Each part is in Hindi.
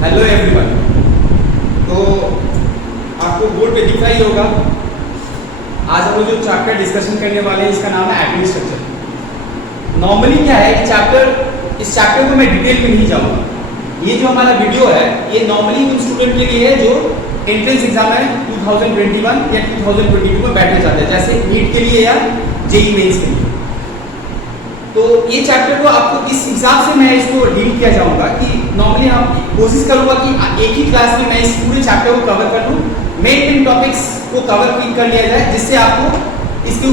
Hello everyone. तो आपको बोर्ड पे दिख रहा ही होगा, आज हम लोग जो चैप्टर डिस्कशन करने वाले हैं इसका नाम है एटॉमिक स्ट्रक्चर। नॉर्मली क्या है कि इस चैप्टर को मैं डिटेल में नहीं जाऊंगा। ये जो हमारा वीडियो है ये नॉर्मली उन स्टूडेंट के लिए है जो एंट्रेंस एग्जाम में 2021 या 2022 में बैठना चाहते हैं, जैसे नीट के लिए या जेईई मेंस के लिए। तो ये चैप्टर को आपको इस हिसाब से मैं इसको डील किया जाऊंगा कि नॉर्मली हम कोशिश करूंगा कि एक ही क्लास में मैं इस पूरे चैप्टर को कवर कर लूं, मेन टॉपिक्स को कवर कर लिया जाए, जिससे आपको इसके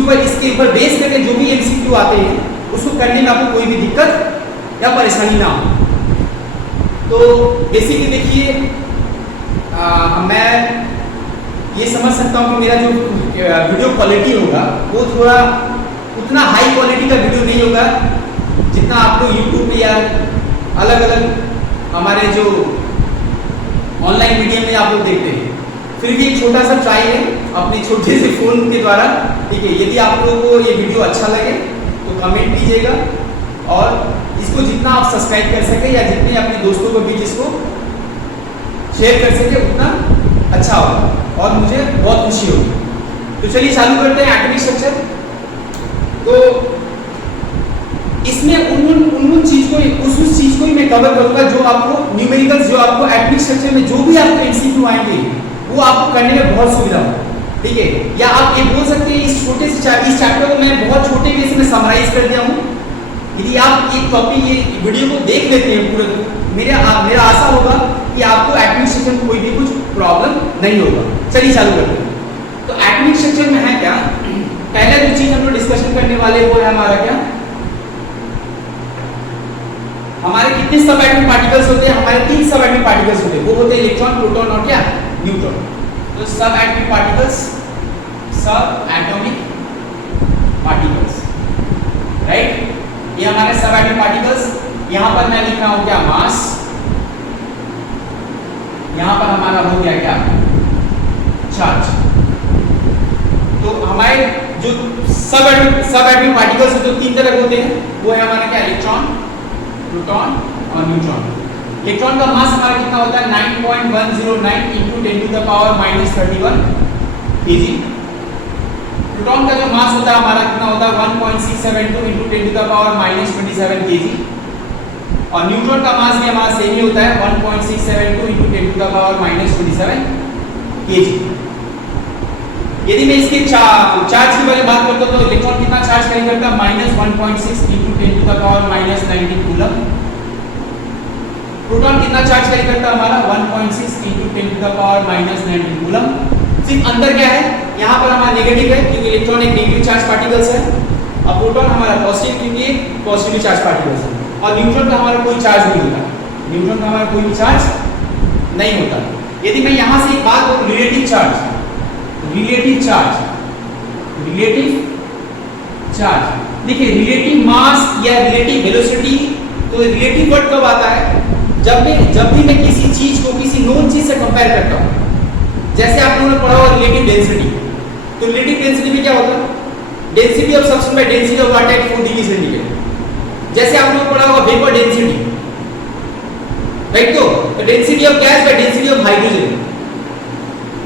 ऊपर बेस करके जो भी एमसीक्यू आते हैं उसको करने में आपको कोई भी दिक्कत या परेशानी ना हो। तो बेसिकली देखिए, मैं ये समझ सकता हूँ कि मेरा जो वीडियो क्वालिटी होगा वो थोड़ा उतना हाई क्वालिटी का वीडियो नहीं होगा जितना आप लोग यूट्यूब पे या अलग अलग हमारे जो ऑनलाइन मीडियम में आप लोग देखते हैं। फिर भी एक छोटा सा ट्राई है अपने छोटे से फ़ोन के द्वारा, ठीक है। यदि आप लोगों को ये वीडियो अच्छा लगे तो कमेंट कीजिएगा और इसको जितना आप सब्सक्राइब कर सके या जितने अपने दोस्तों को बीच इसको शेयर कर सके उतना अच्छा होगा और मुझे बहुत खुशी होगी। तो चलिए चालू करते हैं एटॉमिक स्ट्रक्चर। तो इसमें उन चीज को उस चीज को ही मैं कवर करूंगा जो आपको न्यूमेरिकल्स, जो आपको एटॉमिक स्ट्रक्चर में जो भी आपको एमसीक्यू आएंगे वो आपको करने में बहुत सुविधा हो, ठीक है। या आप ये बोल सकते हैं इस छोटे से इस चैप्टर को मैं बहुत छोटे वे से समराइज कर दिया हूँ। यदि आप एक टॉपिक ये वीडियो को देख लेते हैं पूरे, मेरा आशा होगा कि आपको एटॉमिक स्ट्रक्चर में कोई भी कुछ प्रॉब्लम नहीं होगा। चलिए चालू करते हैं। तो एटॉमिक स्ट्रक्चर में है क्या, पहला जो चीज हम लोग डिस्कशन करने वाले वो है हमारा क्या, हमारे कितने सब एटॉमिक पार्टिकल्स होते हैं। हमारे 3 सब एटॉमिक पार्टिकल्स होते हैं, वो होते हैं इलेक्ट्रॉन, प्रोटॉन और क्या, न्यूट्रॉन। तो सब एटॉमिक पार्टिकल्स, राइट। ये हमारे सब एटॉमिक पार्टिकल्स। यहां पर मैं लिख रहा हूं क्या, मास। यहां पर हमारा हो गया क्या, चार्ज। तो हमारे जो सब एटॉमिक पार्टिकल्स हैं तो 3 तरह के होते हैं, वो है हमारा क्या, इलेक्ट्रॉन, प्रोटॉन और न्यूट्रॉन। इलेक्ट्रॉन का मास हमारा कितना होता है, 9.109 into 10 to the power -31 kg। Proton का जो मास होता है हमारा कितना होता है, 1.672 into 10 to the power -27 kg। और न्यूट्रॉन का मास भी हमारा सेम ही होता है, 1.672 into 10 to the power -27 kg। यदि मैं इसके चार्ज के बारे में बात करता हूं तो इलेक्ट्रॉन कितना चार्ज कैरी करता है, -1.6 into 10 to the power -19 coulomb. Proton कितना चार्ज कैरी करता है हमारा, 1.6 into 10 to the power -19 coulomb. सिर्फ अंदर क्या है, यहाँ पर हमारा नेगेटिव है क्योंकि इलेक्ट्रॉन एक नेगेटिव चार्ज पार्टिकल्स है, और प्रोटॉन हमारा पॉजिटिव क्योंकि पॉजिटिव चार्ज पार्टिकल्स है। और न्यूट्रॉन का हमारा कोई चार्ज नहीं होता, न्यूट्रॉन का हमारा कोई भी चार्ज नहीं होता। यदि मैं यहाँ से एक बात करूँ, रिलेटिव चार्ज, देखिए रिलेटिव मास या रिलेटिव वेलोसिटी। तो रिलेटिव वर्ड कब आता है, जब भी मैं किसी चीज को किसी नोन चीज से कंपेयर करता हूं। जैसे आप लोगों ने पढ़ा होगा रिलेटिव डेंसिटी। तो रिलेटिव डेंसिटी में क्या होता है, density of substance by density of water at 4 degree centigrade. जैसे आप लोगों ने पढ़ा होगा वेपर डेंसिटी, राइट। तो density of gas by density of hydrogen.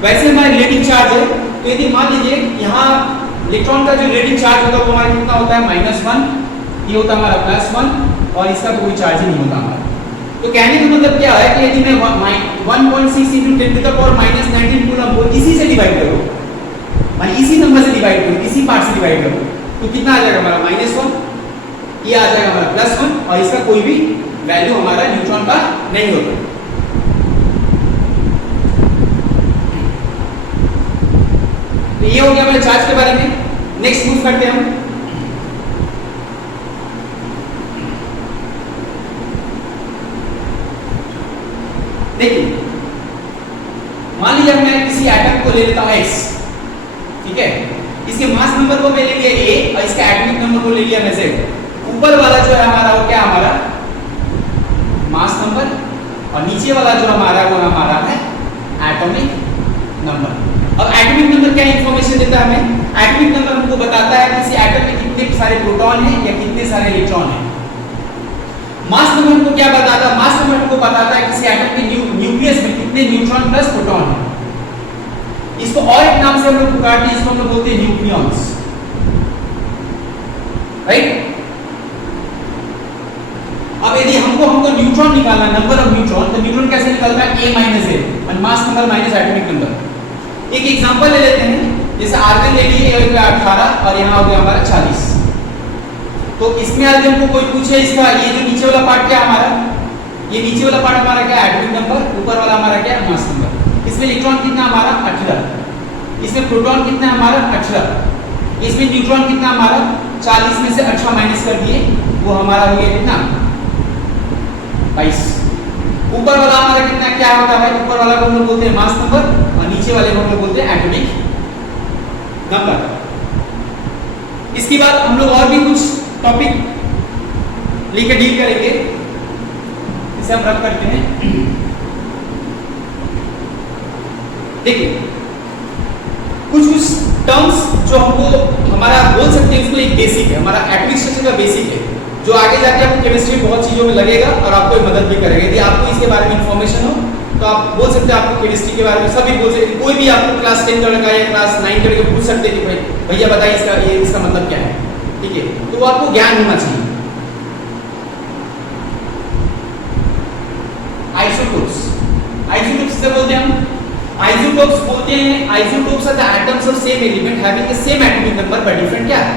वैसे हमारा रिलेटिव चार्ज है। तो यदि मान लीजिए यहाँ इलेक्ट्रॉन का जो रिलेटिव चार्ज होता है वो हमारा कितना होता है, -1, ये होता है हमारा +1, और इसका कोई चार्ज ही नहीं होता हमारा। तो कहने का मतलब क्या है कि यदि मैं 1.6 into 10 to the power -19 coulomb को इसी से डिवाइड करूँ, मैं इसी नंबर से डिवाइड करूँ, इसी पार्ट से डिवाइड करूँ, तो कितना आ जाएगा हमारा, -1, ये आ जाएगा हमारा +1, और इसका कोई भी वैल्यू हमारा न्यूट्रॉन का नहीं होता। तो ये हो गया हमारे चार्ज के बारे में। नेक्स्ट मूव करते हैं हम। देखिए मान लीजिए मैं किसी एटम को ले लेता हूं x, ठीक है। इसके मास नंबर को मैं ले लिया a और इसका एटॉमिक नंबर को ले लिया मैं z। ऊपर वाला जो है हमारा वो क्या, हमारा मास नंबर, और नीचे वाला जो हमारा वो हमारा है एटॉमिक नंबर। अब एटॉमिक नंबर क्या इंफॉर्मेशन देता है हमें, एटॉमिक नंबर हमको बताता है किसी एटम में कितने सारे प्रोटॉन हैं या कितने सारे इलेक्ट्रॉन हैं। मास नंबर हमको क्या बताता है? मास नंबर हमको बताता है किसी एटम के न्यूक्लियस में कितने न्यूट्रॉन प्लस प्रोटॉन है। इसको और एक नाम से हम लोग पुकारते हैं, इसको हम लोग बोलते हैं न्यूक्लियॉन्स, राइट। अब यदि हमको न्यूट्रॉन निकालना, नंबर ऑफ न्यूट्रॉन, तो न्यूट्रॉन कैसे निकलता है? a माइनस ए, और mass number minus atomic number. एक एग्जांपल ले लेते हैं, जैसे आर्गन ले लिए 18 और यहाँ हो गया हमारा 40। तो इसमें यदि हमको कोई पूछे इसका ये जो नीचे वाला पार्ट क्या हमारा, ये नीचे वाला पार्ट हमारा क्या है? Atomic number. ऊपर वाला हमारा क्या है? Mass number. इसमें इलेक्ट्रॉन कितना हमारा? 18। इसमें प्रोटॉन कितना हमारा? 18। इसमें न्यूट्रॉन कितना हमारा? 40 में से 18 माइनस कर दिए, वो हमारा हो गया कितना? 22। ऊपर वाला हमारा कितना क्या होता है? ऊपर वाला को हम लोग बोलते हैं मास नंबर, और नीचे वाले को हम लोग बोलते हैं एटॉमिक नंबर। इसके बाद हम लोग और भी कुछ टॉपिक लेकर डील करेंगे, इसे हम रख करते हैं। देखिए कुछ टर्म्स जो हमको हमारा बोल सकते हैं, उसमें एक बेसिक है, हमारा एटॉमिक स्ट्रक्चर का बेसिक है, जो आगे जाके आपको केमिस्ट्री में बहुत चीजों में लगेगा और आपको मदद भी करेगा। यदि आपको इसके बारे में इंफॉर्मेशन हो तो आप बोल सकते हैं, आपको केमिस्ट्री के बारे में सभी बोल सकते हैं। कोई भी आपको क्लास 10 का लड़का या क्लास 9 का लड़का पूछ सकते हैं कि भैया बताइए इसका मतलब क्या है, ठीक है। तो वो आपको ज्ञान होना चाहिए। आइसोटोप्स, आइसोटोप्स से बोलते हैं हम, आइसोटोप्स बोलते हैं, isotopes are the atoms of same element having the same atomic number but different क्या है?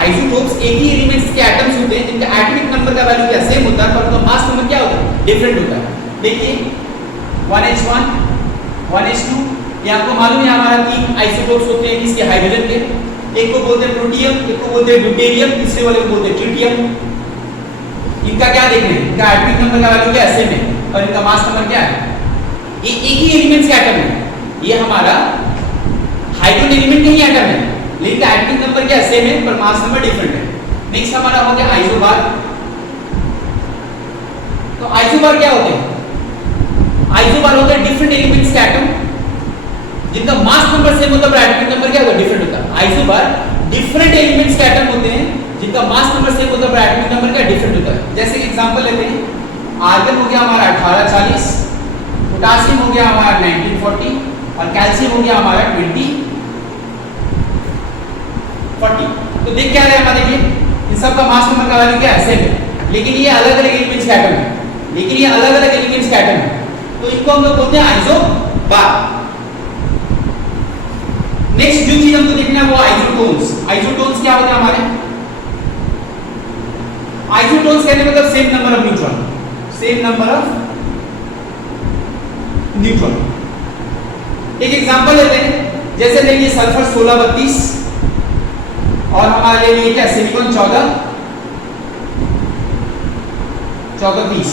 आइसोटोप्स एक ही एलिमेंट्स के एटम्स होते हैं जिनका एटॉमिक नंबर का वैल्यू क्या सेम होता है, पर उनका मास नंबर क्या होता है? डिफरेंट होता है। देखिए 1h1 1h2, ये आपको मालूम है हमारा 3 आइसोटोप्स होते हैं किसके? हाइड्रोजन के। एक को बोलते हैं प्रोटियम, एक को बोलते हैं ड्यूटेरियम, तीसरे वाले को बोलते हैं ट्रिटियम। इनका क्या देखना है? इनका एटॉमिक नंबर का वैल्यू क्या है? सेम है, और इनका मास नंबर क्या है? ये एक ही एलिमेंट्स के एटम है, ये हमारा हाइड्रोजन एलिमेंट का ही एटम है, लेकिन एटॉमिक नंबर क्या सेम है पर मास नंबर डिफरेंट है। नेक्स्ट हमारा हो गया आइसोबार। तो आइसोबार क्या होते हैं? आइसोबार होता है डिफरेंट एलिमेंट्स के एटम जिनका मास नंबर सेम होता है पर एटॉमिक नंबर क्या होता है? डिफरेंट होता है। आइसोबार डिफरेंट एलिमेंट्स के एटम होते हैं जिनका मास नंबर सेम होता है पर एटॉमिक नंबर क्या डिफरेंट होता है। जैसे एग्जांपल लेते हैं, आर्गन हो गया हमारा 1840, पोटासियम हो गया हमारा 1940, और कैल्शियम हो गया हमारा 2040। तो देख क्या रहे हैं हमारे, देखिए इन सब का मास नंबर का वैल्यू क्या है? सेम है, लेकिन ये अलग अलग एलिमेंट्स के एटम है, लेकिन ये अलग अलग एलिमेंट्स के एटम है, तो इनको हम लोग बोलते हैं आइसोबार। नेक्स्ट जो चीज हमको देखना है वो आइसोटोन्स। आइसोटोन्स क्या होते हैं हमारे? आइसोटोन्स कहने का मतलब same number of neutron, same number of neutron. एक एग्जांपल लेते हैं, जैसे देखिए सल्फर 1632 और हमारे लिए क्या सिलिकॉन 1430।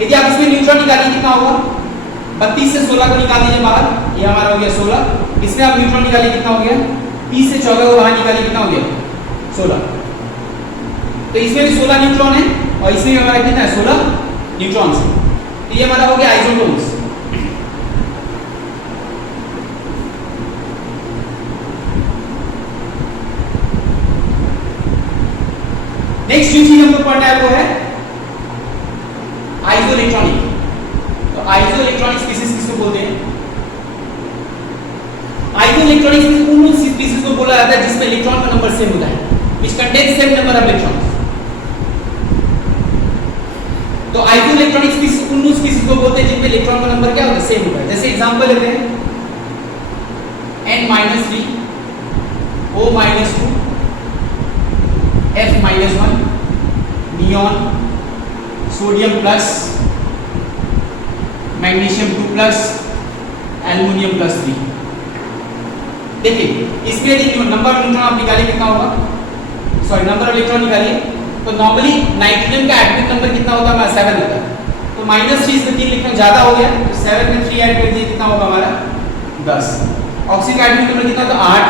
यदि आप इसमें न्यूट्रॉन निकालिए कितना होगा? 32 से 16 को निकाल दीजिए बाहर, ये हमारा हो गया 16। इसमें आप न्यूट्रॉन निकालिए कितना हो गया? 30 से 14 को बाहर निकालिए कितना हो गया? 16। तो इसमें भी 16 न्यूट्रॉन है और इसमें भी हमारा कितना है? 16 न्यूट्रॉन्स है। तो ये हमारा हो गया आइसोटोन्स। नेक्स्ट जो चीज हमको पढ़ना है वो है आइसोइलेक्ट्रॉनिक। तो आइसोइलेक्ट्रॉनिक स्पीशीज किसको बोलते हैं? आइसोइलेक्ट्रॉनिक उन स्पीशीज को बोला जाता है जिसमें इलेक्ट्रॉन का नंबर सेम होता है, which contains same number of electrons। तो आइसोइलेक्ट्रॉनिक स्पीशीज उन स्पीशीज को बोलते हैं जिनमें इलेक्ट्रॉन का नंबर क्या होता है? सेम होता है। जैसे एग्जांपल लेते हैं n-3, O-2, F-1, neon, sodium plus, magnesium 2 plus, aluminium plus 3। देखिए इसमें यदि नंबर ऑफ न्यूट्रॉन आप निकालिए कितना होगा? सॉरी नंबर ऑफ इलेक्ट्रॉन निकालिए, तो नॉर्मली नाइट्रोजन का एटॉमिक नंबर कितना होता है? 7 होता है। तो -3 इसमें 3 लिखना ज्यादा हो गया, तो 7 में 3 ऐड कर दिए कितना होगा हमारा? 10। ऑक्सीजन का एटॉमिक नंबर कितना? तो 8,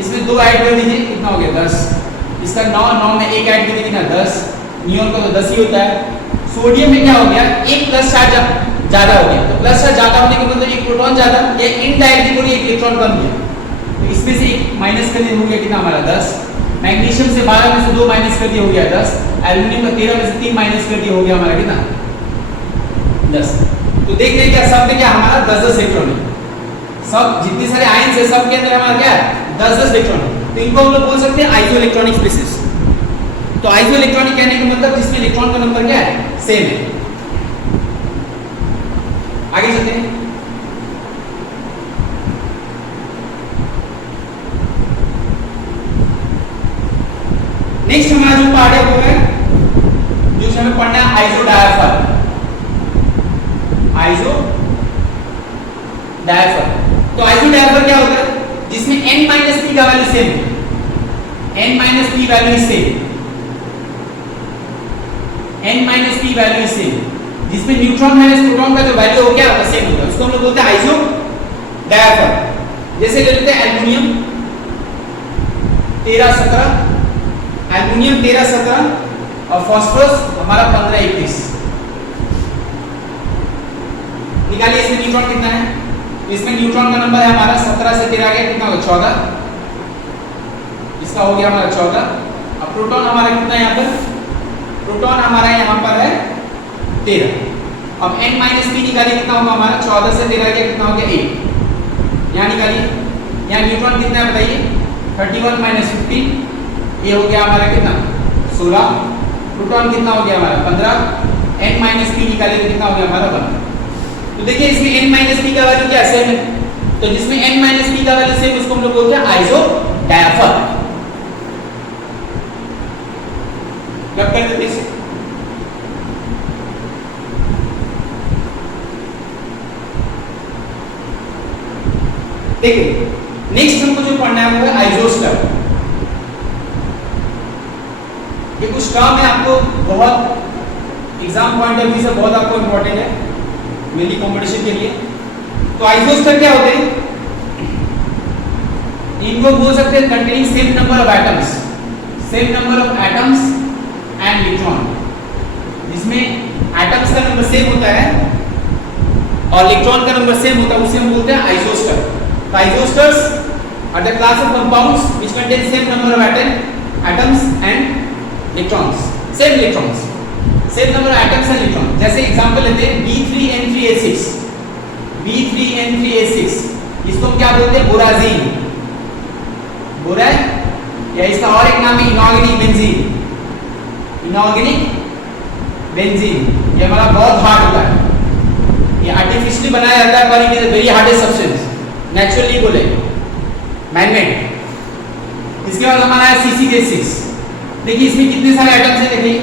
इसमें 2 ऐड कर दीजिए कितना हो गया? 10। इसका 9 में 1 ऐड कर दीजिए कितना? 10। नियॉन का तो 10 ही होता है। सोडियम में क्या हो गया? 1 प्लस चार्ज ज्यादा हो गया, तो प्लस चार्ज ज्यादा होने के मतलब एक प्रोटॉन ज्यादा, एक इनडायरेक्टली बोलिए एक इलेक्ट्रॉन कम गया, तो इसमें से एक माइनस करने हो गया कितना हमारा? 10। मैग्नीशियम से 12 में से 2 माइनस कर दिया, हो गया 10। एल्यूमिनियम का 13 में से 3 माइनस कर दिया, हो गया हमारा कितना 10। तो देख रहे हैं क्या सब में क्या हमारा 10-10 इलेक्ट्रॉन है। सब जितने सारे आयन्स है सब के अंदर हमारा क्या है 10-10 इलेक्ट्रॉन है। तो इनको हम लोग बोल सकते हैं आइसो इलेक्ट्रॉनिक स्पीसीज। तो आइसो इलेक्ट्रॉनिक कहने का मतलब जिसमें इलेक्ट्रॉन का नंबर क्या है सेम है। आगे चलते हैं। नेक्स्ट हमारा जो पार्ट है वो है जो हमें पढ़ना है आइसो डायफर। Iso diaper. तो आइसो डायफर क्या होता है जिसमें n-p का वैल्यू सेम है। n-p value is same. n-p value is same, जिसमें न्यूट्रॉन माइनस प्रोटॉन का जो वैल्यू हो गया वो सेम होता है, उसको हम लोग बोलते हैं आइसो डायफर। जैसे ले लेते हैं एल्युमिनियम 13-17, एल्युमिनियम 13-17 और फास्फोरस हमारा 15-21। निकालिए इसमें न्यूट्रॉन कितना है। इसमें न्यूट्रॉन का नंबर है हमारा 17 से 13 गया कितना होगा 14। इसका हो गया हमारा 14। अब प्रोटॉन हमारा कितना है यहाँ पर, प्रोटॉन हमारा यहाँ पर है 13। अब n-p निकालिए कितना होगा हमारा 14 से 13 गया कितना हो गया 1। यहाँ निकालिए, यहाँ न्यूट्रॉन कितना है बताइए 31 - 15, ये हो गया हमारा कितना 16। प्रोटॉन कितना हो गया हमारा 15। n-p निकालिए कितना हो गया हमारा 1। तो देखिए इसमें n-p का वैल्यू क्या सेम है, तो जिसमें n-p का वैल्यू सेम उसको हम लोग बोलते हैं आइसो डायफर। क्या कर देते हैं देखिए। नेक्स्ट हमको जो पढ़ना है वो है आइसोस्टर। ये कुछ टर्म है आपको बहुत एग्जाम पॉइंट ऑफ व्यू से बहुत आपको इंपॉर्टेंट है मेनली कंपटीशन के लिए। तो आइसोस्टर क्या होते हैं, इनको बोल सकते हैं containing same number of atoms, same number of atoms and electron. जिसमें एटम्स का नंबर सेम होता है और इलेक्ट्रॉन का नंबर सेम होता है उसे हम बोलते हैं आइसोस्टर। तो isosters are the class of compounds which contain same number of atoms and electrons, same electrons, same number of atoms and electron. जैसे एग्जांपल लेते हैं B3N3A6, B3N3A6 इसको हम क्या बोलते हैं बोराजीन, बोरा, या इसका और एक नाम है इनऑर्गेनिक बेंजीन, इनऑर्गेनिक बेंजीन। ये हमारा बहुत हार्ड होता है, ये आर्टिफिशियली बनाया जाता है पर it is very hardest substance, naturally बोले मैनमेड। इसके बाद हमारा है CCK6। देखिए इसमें कितने सारे एटम्स हैं, देखिए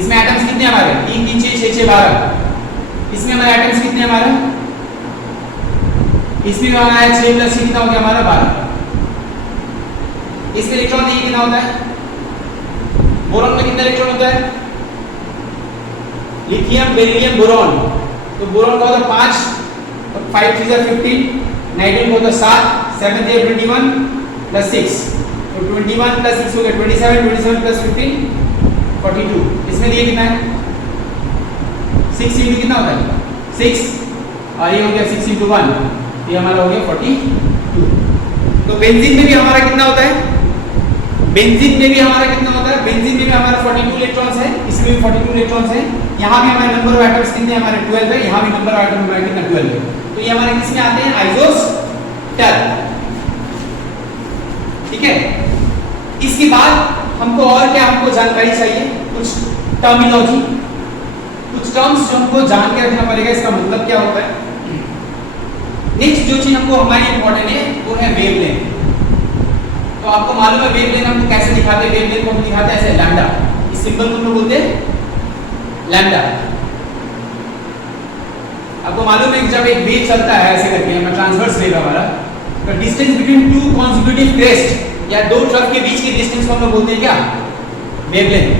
इसमें एटम्स कितने हमारे 3 3 6 6 6 12। इसमें हमारे एटम्स कितने हमारे, इसमें हमारा है 6 + 6 कितना हो गया हमारा 12। इसमें इलेक्ट्रॉन देखिए कितना होता है, बोरॉन में कितना इलेक्ट्रॉन होता है, लिथियम बेरिलियम बोरॉन। तो बोरॉन का होता है 5, 5 3 15, नाइट्रोजन का होता है 7, 7 3 21 + 6, तो 21 + 6 हो गया 27, 27 + 15 42। इसमें दिए कितना है 6 × कितना होता है 6, और ये हो गया 6 × 1, ये हमारा हो गया 42। तो बेंजीन में भी हमारा कितना होता है, बेंजीन में भी हमारा कितना होता है, बेंजीन में भी हमारा 42 इलेक्ट्रॉन्स है, इसमें भी 42 इलेक्ट्रॉन्स है। यहाँ भी हमारे नंबर ऑफ एटम्स कितने हमारे 12 है, यहाँ भी नंबर ऑफ एटम्स हमारे कितना 12 है। तो ये हमारे किसमें आते हैं आइसोस्टर, ठीक है। इसके बाद हमको और क्या हमको जानकारी चाहिए, कुछ टर्मिनोलॉजी, कुछ टर्म्स जो हमको जान के रखना पड़ेगा, इसका मतलब क्या होता है। नेक्स्ट जो चीज हमको हमारी इंपॉर्टेंट है वो है वेवलेंथ। तो आपको मालूम है वेवलेंथ हमको कैसे दिखाते हैं, वेवलेंथ को हम दिखाते हैं ऐसे लैम्डा, इस सिंबल को हम लोग बोलते हैं लैम्डा। आपको मालूम है कि जब एक वेव चलता है ऐसे करके, हमारा ट्रांसवर्स वेव हमारा, तो distance between two consecutive crest या दो ट्रफ के बीच के डिस्टेंस को हम लोग बोलते हैं क्या, वेवलेंथ,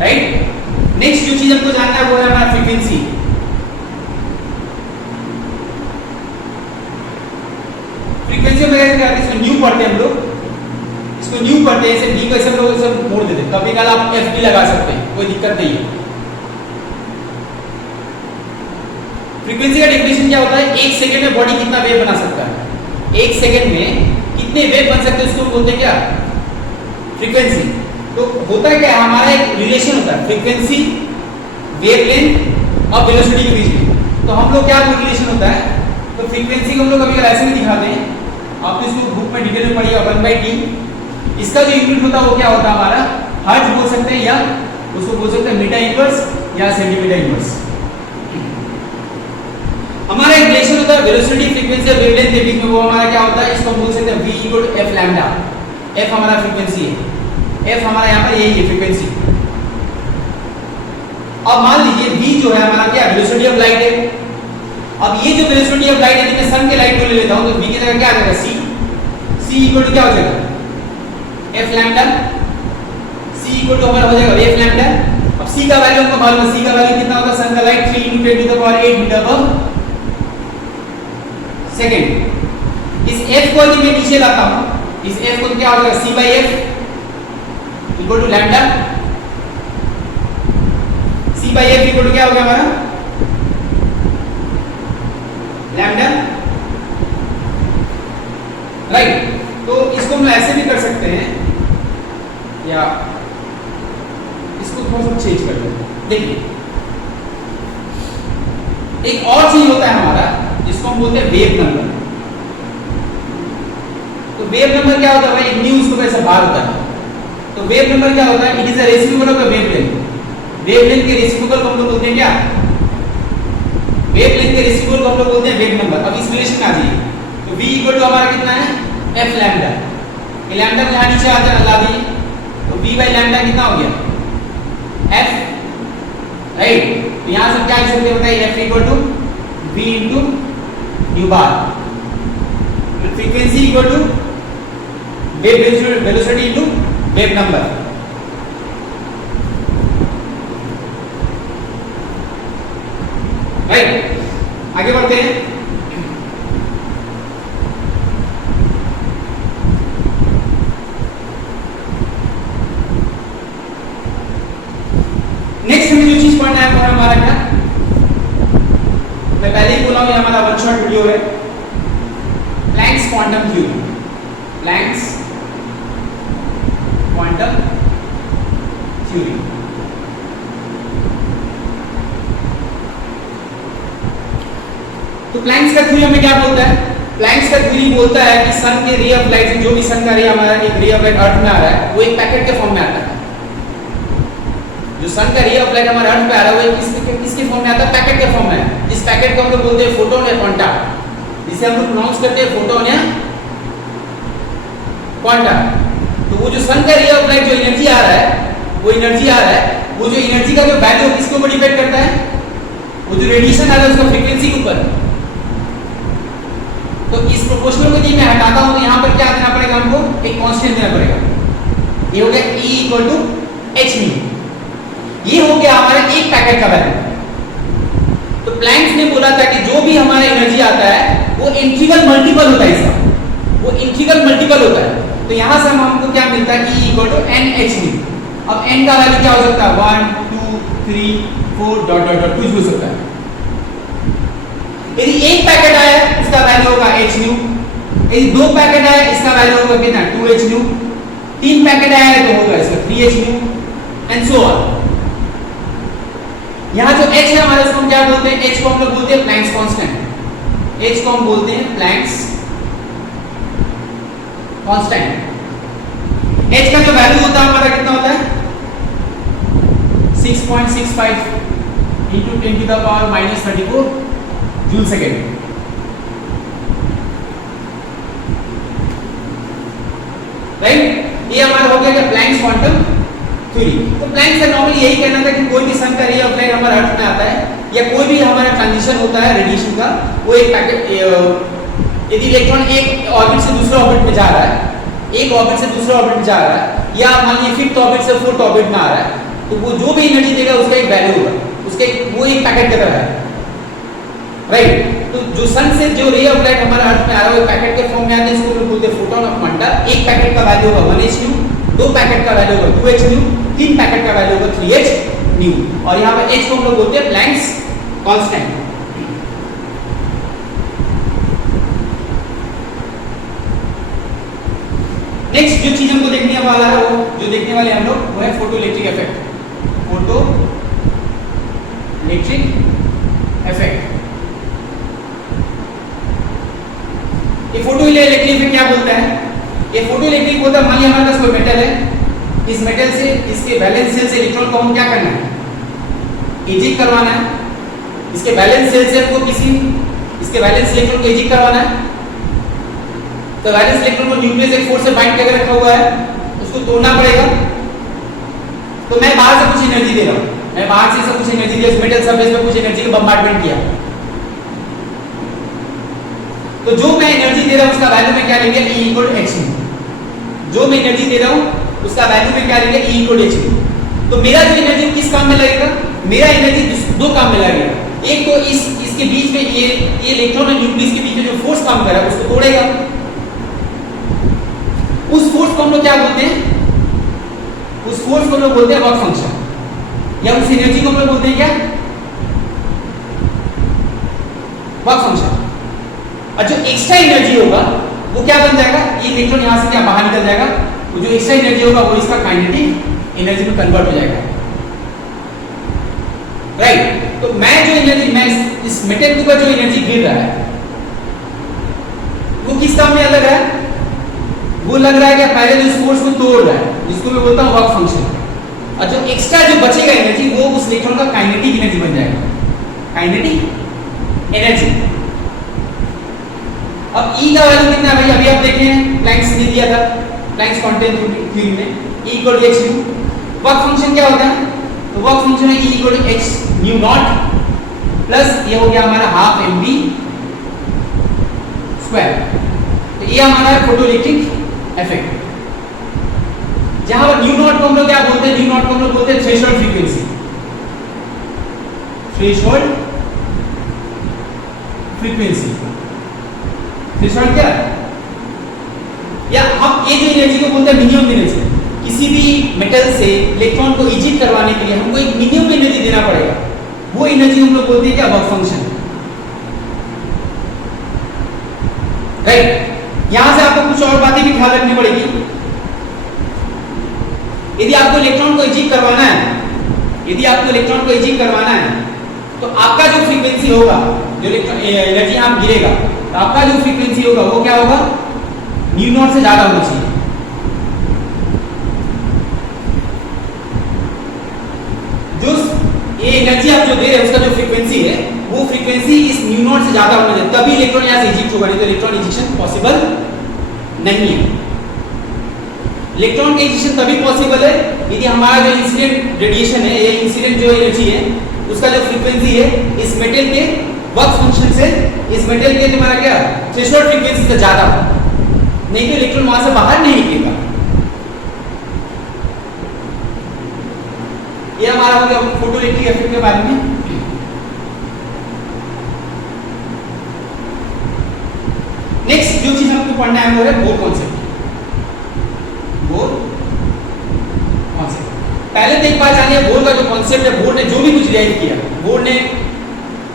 राइट। नेक्स्ट जो चीज हमको जानना है वो है हमारा फ्रीक्वेंसी। फ्रीक्वेंसी में कैसे करते हैं, इसको न्यू पढ़ते हैं हम लोग, इसको न्यू पढ़ते हैं, ऐसे डी को ऐसे हम लोग ऐसे मोड़ देते हैं, कभी कल आप FD लगा सकते हैं, कोई दिक्कत नहीं है। फ्रीक्वेंसी का डेफिनेशन क्या होता है, 1 सेकंड में बॉडी कितना वेव बना सकता है, 1 सेकंड में कितने वेव बन सकते हैं उसको बोलते हैं क्या, फ्रीक्वेंसी। तो होता है क्या, हमारा एक रिलेशन होता है फ्रीक्वेंसी, वेवलेंथ और वेलोसिटी के बीच में। तो हम लोग क्या रिलेशन होता है, तो फ्रीक्वेंसी को हम लोग कभी ऐसे भी दिखाते हैं, आप तो इसको बुक में डिटेल में पढ़िएगा 1/t। इसका जो यूनिट होता है वो क्या होता है हमारा, हर्ट्ज बोल सकते हैं, या उसको बोल सकते हैं मीटर इनवर्स या सेंटीमीटर इनवर्स। हमारा एक रिलेशन होता है वेलोसिटी, फ्रीक्वेंसी और वेवलेंथ के बीच में, वो हमारा क्या होता है, इसको हम बोल सकते हैं v = f लैम्डा। f हमारा फ्रीक्वेंसी है, f हमारा यहाँ पर यही है फ्रीक्वेंसी। अब मान लीजिए v जो है हमारा क्या, वेलोसिटी ऑफ लाइट है। अब ये जो वेलोसिटी ऑफ लाइट है, मैं सन के लाइट को ले लेता हूं, तो v की जगह क्या आ जाएगा, c = क्या हो जाएगा, f लैम्डा। c = हमारा हो जाएगा f लैम्डा। अब c का वैल्यू हमको मालूम है, c का वैल्यू कितना होगा, सन का लाइट 3 × 10⁸ मीटर पर सेकेंड। इस f को यदि मैं नीचे लाता हूं, इस f को क्या हो जाएगा, c/f = लैम्डा। c/f = क्या हो गया हमारा, लैम्डा, राइट। तो इसको हम ऐसे भी कर सकते हैं, या इसको थोड़ा सा चेंज कर लेते हैं। देखिए एक और चीज होता है हमारा, जिसको हम बोलते हैं वेव नंबर। तो वेव नंबर क्या होता है भाई, एक न्यू उसको कैसे बाहर होता है। तो वेव नंबर क्या होता है, it is a reciprocal of wavelength. Wavelength के रेसिप्रोकल को हम लोग बोलते हैं क्या, वेवलेंथ के रेसिप्रोकल को हम लोग बोलते हैं वेव नंबर। अब इस रिलेशन में आ जाइए, तो v = हमारा कितना है, f लैम्डा। ये लैम्डा को यहां नीचे आ जाए, ला दीजिए, तो v / लैम्डा कितना हो गया, f, राइट। तो यहां से क्या लिख सकते हैं बताइए, f = v × nu bar. Frequency = wave velocity × wave number. Right, आगे बढ़ते हैं। नेक्स्ट हमें जो चीज पढ़ना है वो हमारा क्या, मैं पहले ही बोला हूं, ये हमारा वन शॉट वीडियो है, Planck's quantum theory. Planck's quantum theory. तो प्लैंक्स का थ्योरी हमें क्या बोलता है, प्लैंक्स का थ्योरी बोलता है कि सन के रे ऑफ लाइट, जो भी सन का रे हमारा एक रे ऑफ लाइट अर्थ में आ रहा है, वो एक पैकेट के फॉर्म में आता है। जो सन का रे ऑफ लाइट हमारे अर्थ पे आ रहा है, वो किसके फॉर्म में आता है, पैकेट के फॉर्म में है। इस पैकेट को हम लोग बोलते हैं फोटोन या क्वांटा, जिसे हम लोग प्रोनाउंस करते हैं फोटोन या क्वांटा। तो वो जो सन का रे ऑफ लाइट जो एनर्जी आ रहा है, वो एनर्जी आ रहा है, वो जो एनर्जी का जो वैल्यू किसके ऊपर डिपेंड करता है, वो जो रेडिएशन आ रहा है उसका फ्रीक्वेंसी के ऊपर। तो इस प्रोपोर्शनल को यदि मैं हटाता हूं, तो यहां पर क्या देना पड़ेगा हमको, एक कांस्टेंट देना पड़ेगा। ये हो गया E = hν। ये हो गया हमारा एक पैकेट का वैल्यू। तो प्लैंक्स ने बोला था कि जो भी हमारा एनर्जी आता है वो इंटीग्रल मल्टीपल होता है, इसका वो इंटीग्रल मल्टीपल होता है। तो यहां से हमको क्या मिलता है, E = nhν। अब n का वैल्यू क्या हो सकता है, 1 2 3 4 ... कुछ भी हो सकता है। यदि एक पैकेट आया इसका वैल्यू होगा hν, यदि दो पैकेट आया इसका वैल्यू होगा कितना, 2hν, तीन पैकेट आया है तो होगा इसका 3hν एंड सो ऑन। यहां जो h है हमारे, उसको हम क्या बोलते हैं, h को हम लोग बोलते हैं प्लैंक्स कांस्टेंट। h को हम बोलते हैं प्लैंक्स कांस्टेंट। h का जो वैल्यू होता है हमारा कितना होता है, 6.65 × 10⁻⁻34 जूल सेकेंड। राइट, ये हमारा हो गया प्लैंक्स क्वांटम थ्योरी। तो प्लैंक्स का नॉर्मली यही कहना था कि कोई भी सन का रे ऑफ लाइट हमारे अर्थ में आता है, या कोई भी हमारा ट्रांजिशन होता है रेडिएशन का, वो एक पैकेट, यदि इलेक्ट्रॉन एक ऑर्बिट से दूसरे ऑर्बिट में जा रहा है, एक ऑर्बिट से दूसरे ऑर्बिट में जा रहा है, या मान लीजिए फिफ्थ ऑर्बिट से फोर्थ ऑर्बिट में आ रहा है, तो वो जो भी एनर्जी देगा उसका एक वैल्यू होगा, उसके वो एक पैकेट की तरह है। राइट, तो जो सन से जो रे ऑफ लाइट हमारे अर्थ में आ रहा है वो पैकेट के फॉर्म में आता है, इसको हम बोलते हैं फोटोन ऑफ क्वांटा। एक पैकेट का वैल्यू होगा 1hν, दो पैकेट का वैल्यू होगा 2hν, तीन पैकेट का वैल्यू होगा 3hν, और यहाँ पर h को हम लोग बोलते हैं प्लैंक्स कांस्टेंट। नेक्स्ट जो चीज हमको देखने वाला है, वो जो देखने वाले हम लोग, वो है photo electric effect. Photo electric effect. ये फोटो इलेक्ट्रिक इफेक्ट क्या बोलता है? ये फोटो इलेक्ट्रिक बोलता है, मान लिया हमारे पास कोई मेटल है, इस मेटल से इसके वैलेंस शेल से इलेक्ट्रॉन को हम क्या करना है? इजेक्ट करवाना है। इसके वैलेंस शेल से हमको इसके वैलेंस इलेक्ट्रॉन को इजेक्ट करवाना है। तो वैलेंस इलेक्ट्रॉन को न्यूक्लियस एक फोर्स से बाइंड करके रखा हुआ है, उसको तोड़ना पड़ेगा। तो मैं बाहर से कुछ एनर्जी दे रहा हूं, मैं बाहर से कुछ एनर्जी दिया, इस मेटल सरफेस पे कुछ एनर्जी का बम्बार्डमेंट किया। तो जो मैं एनर्जी दे रहा हूं उसका वैल्यू में क्या लेंगे? E equal to h। जो मैं एनर्जी दे रहा हूं उसका वैल्यू में क्या लेंगे? E equal to h। तो मेरा जो एनर्जी किस काम में लगेगा? मेरा एनर्जी दो काम में लगेगा। एक तो इसके बीच में ये इलेक्ट्रॉन और न्यूक्लियस के बीच में जो फोर्स काम कर रहा है उसको तोड़ेगा। उस फोर्स को हम लोग क्या बोलते हैं? उस फोर्स को हम लोग बोलते हैं वर्क फंक्शन, या उस एनर्जी को हम लोग बोलते हैं क्या? Work function. और जो एक्स्ट्रा एनर्जी होगा वो क्या बन जाएगा? ये इलेक्ट्रॉन यहां से क्या बाहर निकल जाएगा, वो जो एक्स्ट्रा एनर्जी होगा वो इसका काइनेटिक एनर्जी में कन्वर्ट हो जाएगा। राइट? तो मैं जो एनर्जी, मैं इस मेटल के ऊपर जो एनर्जी गिर रहा है वो किस काम में लग रहा है? वो लग रहा है कि पहले जो इस फोर्स को तोड़ रहा है, जिसको मैं बोलता हूं वर्क फंक्शन। और जो एक्स्ट्रा जो बचेगा एनर्जी, वो उस इलेक्ट्रॉन का काइनेटिक एनर्जी बन जाएगा। Kinetic energy. अब E का वैल्यू कितना है भाई? अभी आप देखे हैं, प्लैंक्स ने दिया था, प्लैंक्स क्वांटम थ्योरी में E equal to h nu. Work function क्या होता है? तो वर्क फंक्शन है E equal to h nu naught plus ये हो गया हमारा हाफ mv स्क्वायर। तो ये हमारा है फोटो इलेक्ट्रिक इफेक्ट। जहां पर न्यू नॉट को हम लोग क्या बोलते हैं? न्यू नॉट को हम लोग बोलते हैं threshold frequency. Threshold frequency. Threshold क्या है? या हम ये जो एनर्जी को बोलते हैं मिनिमम एनर्जी। किसी भी मेटल से इलेक्ट्रॉन को इजेक्ट करवाने के लिए हमको एक मिनिमम एनर्जी देना पड़ेगा, वो एनर्जी हम लोग बोलते हैं क्या? Work function. राइट? यहां से आपको कुछ और बातें भी ख्याल रखनी पड़ेगी। यदि आपको इलेक्ट्रॉन को इजेक्ट करवाना है, यदि आपको इलेक्ट्रॉन को इजेक्ट करवाना है, तो आपका जो फ्रीक्वेंसी होगा, जो एनर्जी आप गिरेगा, तो आपका जो फ्रीक्वेंसी होगा वो क्या होगा? न्यू नॉट से ज्यादा होना चाहिए। जो ये एनर्जी आप जो दे रहे हैं उसका जो फ्रीक्वेंसी है, वो फ्रीक्वेंसी इस न्यू नॉट से ज्यादा होना चाहिए, तभी इलेक्ट्रॉन यहां से इजेक्ट होगा, नहीं तो इलेक्ट्रॉन इजेक्शन पॉसिबल नहीं है। इलेक्ट्रॉन का इजेक्शन तभी पॉसिबल है यदि हमारा जो इंसिडेंट रेडिएशन है, ये इंसिडेंट जो एनर्जी है, उसका जो फ्रीक्वेंसी है इस मेटल के वर्क फंक्शन से, इस मेटल के तुम्हारा क्या थ्रेशोल्ड फ्रीक्वेंसी से ज्यादा हो, नहीं तो इलेक्ट्रॉन वहां से बाहर नहीं निकलेगा। ये हमारा हो गया फोटो इलेक्ट्रिक इफेक्ट के बारे में। नेक्स्ट जो चीज हमको पढ़ना है वो है बोर कॉन्सेप्ट। बोर कॉन्सेप्ट पहले तो एक बात जानिए, बोर का जो कॉन्सेप्ट है, बोर ने जो भी कुछ डिराइव किया, बोर ने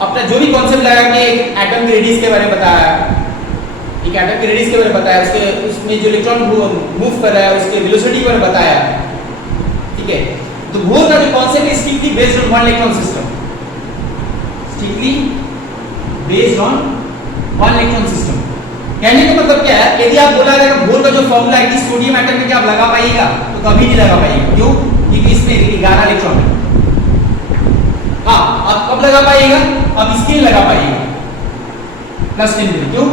अपना जो भी कॉन्सेप्ट लगा के एक एटम के रेडियस के बारे में बताया, एक एटम के रेडियस के बारे में बताया, उसके उसमें जो इलेक्ट्रॉन मूव कर रहा है उसके वेलोसिटी के बारे में बताया। ठीक है? तो बोर का जो कॉन्सेप्ट है strictly based on one electron system. Strictly based on one electron system. कहने का मतलब क्या है? यदि आप बोला जाएगा बोर का जो फॉर्मूला है कि सोडियम एटम में क्या आप लगा पाइएगा, तो कभी नहीं लगा पाइएगा। क्यों? क्योंकि इसमें 11 इलेक्ट्रॉन है। हाँ, आप कब लगा पाइएगा? आप इसके लिए लगा पाइएगा +10 में। क्यों?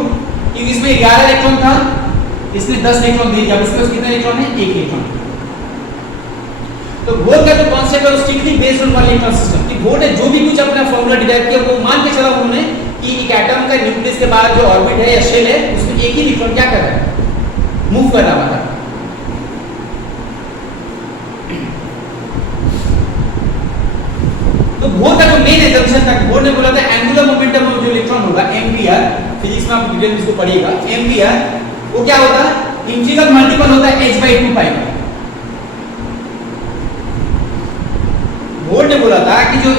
क्योंकि इसमें 11 इलेक्ट्रॉन था, इसने 10 इलेक्ट्रॉन दे दिया। इसमें कितने इलेक्ट्रॉन है? 1 इलेक्ट्रॉन। तो बोर का जो कॉन्सेप्ट है strictly based on one electron system. कि बोर ने जो भी कुछ अपना फॉर्मूला डिराइव किया, वो मान के चला उन्होंने कि एक एटम का न्यूक्लियस के बाद जो ऑर्बिट है या शेल है, उसमें एक ही इलेक्ट्रॉन क्या कर रहा है? मूव कर रहा है। तो बोर का जो मेन एजम्पशन था, बोर ने बोला था एंगुलर मोमेंटम ऑफ जो इलेक्ट्रॉन होगा mvr, फिजिक्स में आप डिटेल इसको पढ़िएगा, mvr वो क्या होता है? इंटीग्रल मल्टीपल होता है h/2 पाई। बोर ने बोला था कि जो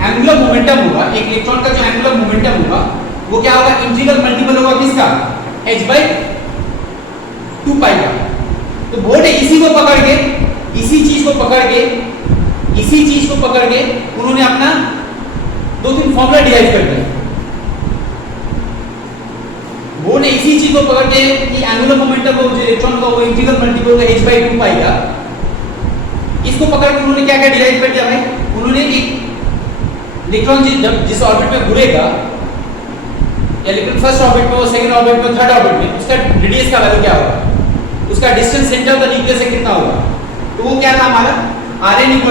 एंगुलर मोमेंटम होगा, एक इलेक्ट्रॉन का जो एंगुलर मोमेंटम होगा वो क्या होगा? इंटीग्रल मल्टीपल होगा किसका? h/2 2 पाई का। तो बोर्ड ने इसी को पकड़ के, इसी चीज को पकड़ के, इसी चीज को पकड़ के उन्होंने अपना 2-3 फॉर्मूला डिराइव कर दिया। बोर्ड ने इसी चीज को पकड़ के कि एंगुलर मोमेंटम को, जो इलेक्ट्रॉन का, वो इंटीग्रल मल्टीपल का h/2 पाई का, इसको पकड़ के उन्होंने क्या क्या डिराइव कर दिया भाई? उन्होंने एक इलेक्ट्रॉन जब जिस ऑर्बिट में घूरेगा, या इलेक्ट्रॉन फर्स्ट ऑर्बिट में, सेकंड ऑर्बिट में, थर्ड ऑर्बिट में, उसका रेडियस का वैल्यू क्या होगा, उसका distance centre of the nucleus से कितना होगा। तो वो क्या था हमारा Rn =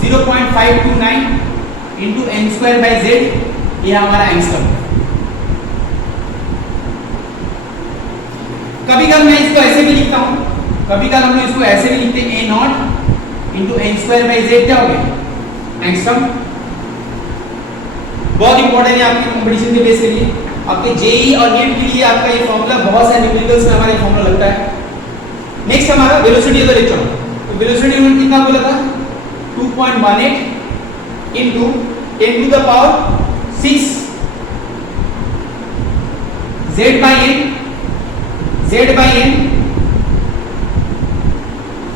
0.529 × n²/z, ये हमारा एंगस्ट्रॉम है। कभी कभी मैं इसको ऐसे भी लिखता हूं, कभी कभी हम लोग इसको ऐसे भी लिखते हैं, A0 × n²/z क्या हो गया, एंगस्ट्रॉम। बहुत इंपॉर्टेंट है आपके कंपटीशन के बेस के लिए, आपके जेई और नीट के लिए आपका ये फॉर्मूला, बहुत सारे न्यूमेरिकल्स में हमारा ये फॉर्मूला लगता है। नेक्स्ट हमारा वेलोसिटी ऑफ द इलेक्ट्रॉन। तो वेलोसिटी उन्होंने कितना बोला था, 2.18 × 10⁶ z/n, z/n